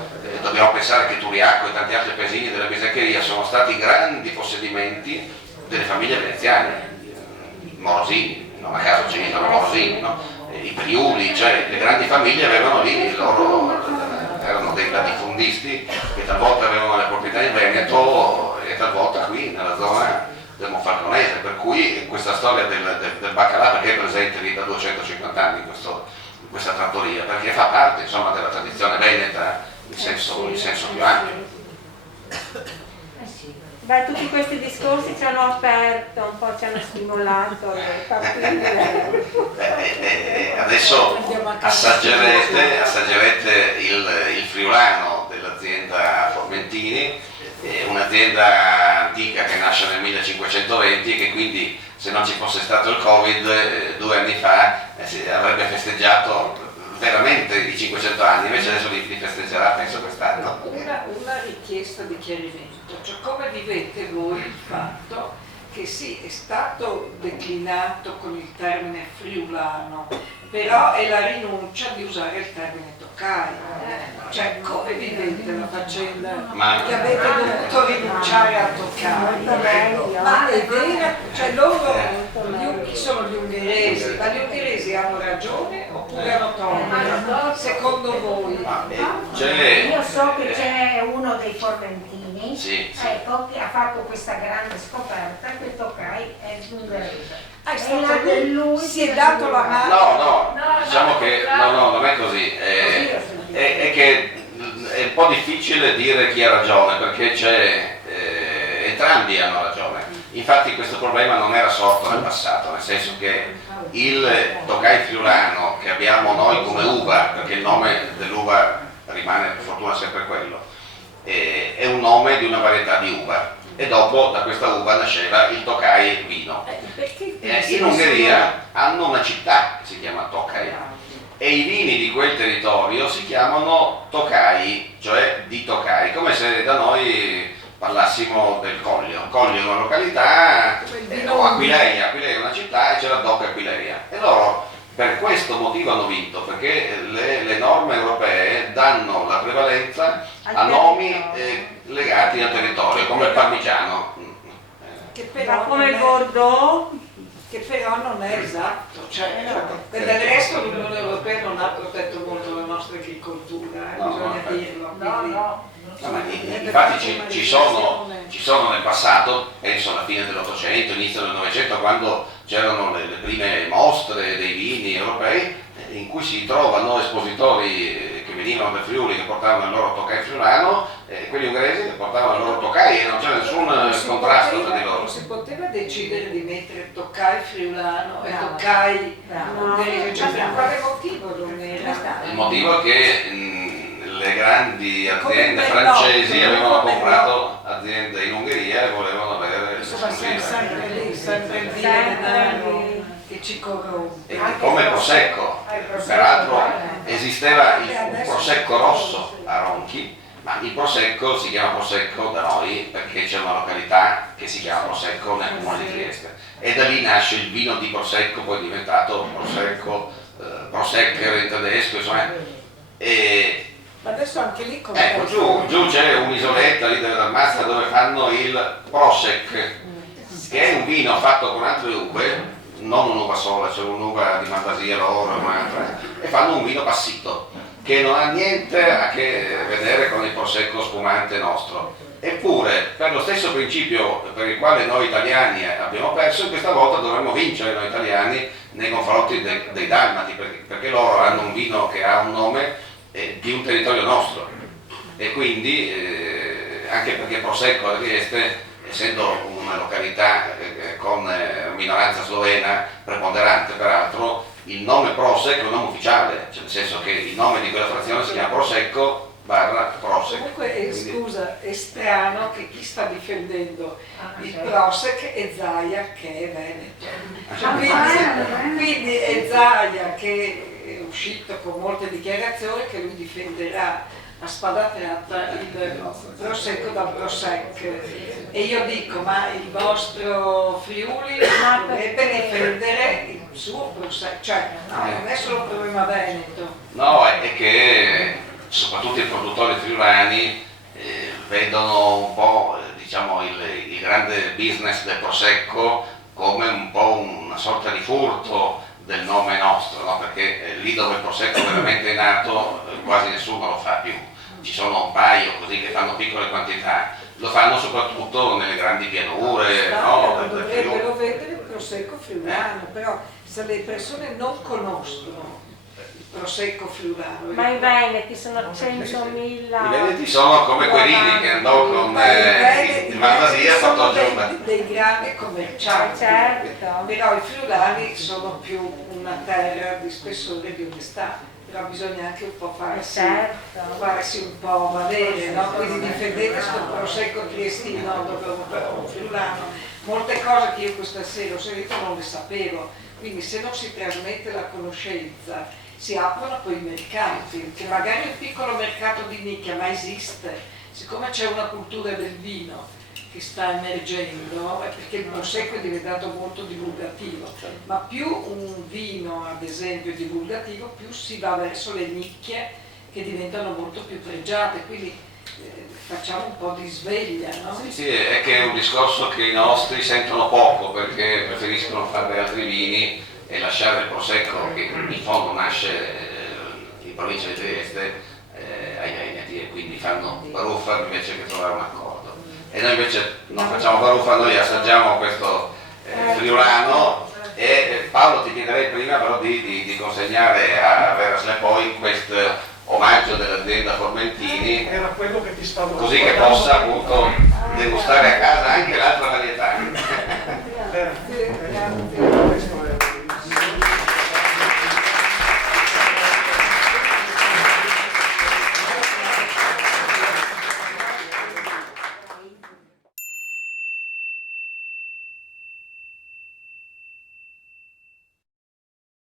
dobbiamo dobbiamo pensare che Turiacco e tanti altri paesini della Bisaccheria sono stati grandi possedimenti delle famiglie veneziane, Morosini, non a caso ci sono Morosini, no? I Priuli, cioè le grandi famiglie avevano lì, loro erano dei latifondisti che talvolta avevano le proprietà in Veneto e talvolta qui nella zona del Monfalconese, per cui questa storia del baccalà, perché è presente lì da 250 anni in questa trattoria, perché fa parte insomma della tradizione veneta in senso più ampio. Beh, tutti questi discorsi ci hanno aperto, un po' ci hanno stimolato le papille. Adesso assaggerete il friulano dell'azienda Formentini, un'azienda antica che nasce nel 1520 e che quindi, se non ci fosse stato il Covid 2 anni fa, avrebbe festeggiato veramente i 500 anni, invece adesso li festeggerà penso quest'anno. Una richiesta di chiarimento, cioè come vivete voi il fatto che sì, è stato declinato con il termine friulano, però è la rinuncia di usare il termine toccai. Cioè come vivete la faccenda che avete dovuto rinunciare a toccai? Ma è vera, cioè loro, chi sono gli ungheresi? Ma gli ungheresi hanno ragione oppure hanno torto? Secondo voi? Io so che c'è uno dei formentini, Sì. ecco, che ha fatto questa grande scoperta che Toccai è ungherese. Si è dato la mano? No, diciamo che no, non è così. È che è un po' difficile dire chi ha ragione, perché entrambi hanno ragione. Infatti questo problema non era sorto nel passato, nel senso che il Toccai friulano che abbiamo noi come uva, perché il nome dell'uva rimane per fortuna sempre quello, è un nome di una varietà di uva. E dopo da questa uva nasceva il Toccai vino. In Ungheria hanno una città che si chiama Tokai e i vini di quel territorio si chiamano Tokai, cioè di Tokai, come se da noi parlassimo del Coglio. Coglio è una località, o Aquileia è una città e c'è la Doc Aquileia. E loro per questo motivo hanno vinto, perché le norme europee danno la prevalenza a nomi legati al territorio, come il parmigiano. Ma come il Bordeaux? Che però non è esatto, cioè, del resto l'Unione Europea non ha protetto molto la nostra agricoltura, bisogna dirlo. Infatti ci sono nel passato, penso alla fine dell'Ottocento, inizio del Novecento, quando c'erano le prime mostre dei vini europei, in cui si trovano espositori che venivano dal Friuli, che portavano il loro Toccai friulano, e quelli ungheresi che portavano il lero Toccai, e non c'era nessun contrasto tra di loro. Non si poteva decidere di mettere Toccai friulano e Toccai ungherese, cioè per quale motivo non era? Il motivo è che le grandi aziende francesi avevano comprato aziende in Ungheria e volevano avere l'esclusiva. Sempre il vino che ci corrompe. E come Prosecco, peraltro esisteva il Prosecco rosso a Ronchi, ma il Prosecco si chiama Prosecco da noi perché c'è una località che si chiama Prosecco nel comune di Trieste, e da lì nasce il vino di Prosecco, poi è diventato Prosecco, Prosecker in tedesco, insomma. Ma adesso anche lì come Ecco, giù c'è un'isoletta lì della Dalmazia dove fanno il Prosek, che è un vino fatto con altre uve, non un'uva sola, c'è un'uva di Malvasia loro, un'altra, e fanno un vino passito, che non ha niente a che vedere con il Prosecco spumante nostro. Eppure, per lo stesso principio per il quale noi italiani abbiamo perso, questa volta dovremmo vincere noi italiani nei confronti dei dalmati, perché loro hanno un vino che ha un nome di un territorio nostro, e quindi anche perché Prosecco a Trieste, essendo una località con minoranza slovena preponderante peraltro, il nome Prosek è un nome ufficiale, cioè nel senso che il nome di quella frazione si chiama Prosecco / Prosek. Comunque scusa, è strano che chi sta difendendo il Prosek è Zaia che è Veneto, quindi è Zaia che è uscito con molte dichiarazioni che lui difenderà a spada tratta il Prosecco dal Prosec, e io dico, ma il vostro Friuli dovrebbe difendere il suo Prosec, cioè non è solo un problema veneto. No, è che soprattutto i produttori friulani vedono un po' diciamo, il grande business del Prosecco come un po' una sorta di furto del nome nostro, no? Perché lì dove il Prosecco veramente è nato quasi nessuno lo fa più, ci sono un paio così che fanno piccole quantità, lo fanno soprattutto nelle grandi pianure, no? Dovrebbero vendere il Prosecco friulano, però se le persone non conoscono il Prosecco friulano... Ma i veneti sono 100.000. I veneti sono come Querini che andò con il Mandasia, sono fatto dei grandi commercianti, Certo. però i friulani sono più una terra di spessore e di onestà, però bisogna anche un po' farsi un po' valere, no? Quindi difendete questo Prosecco triestino dove un friulano, molte cose che io questa sera ho sentito non le sapevo, quindi se non si trasmette la conoscenza si aprono poi i mercati, che magari un piccolo mercato di nicchia, ma esiste, siccome c'è una cultura del vino che sta emergendo, è perché il Prosecco è diventato molto divulgativo, ma più un vino ad esempio è divulgativo, più si va verso le nicchie che diventano molto più pregiate, quindi facciamo un po' di sveglia, no? Sì, è che è un discorso che i nostri sentono poco perché preferiscono fare altri vini e lasciare il Prosecco che in fondo nasce in provincia di Trieste ai Veneti e quindi fanno baruffa invece che trovare un accordo. E noi invece non facciamo baruffa, noi assaggiamo questo friulano e Paolo ti chiederei prima però di consegnare a Vera Slepoi questo omaggio dell'azienda Formentini, Era quello che ti stavo così che ricordando. possa appunto degustare a casa anche l'altra varietà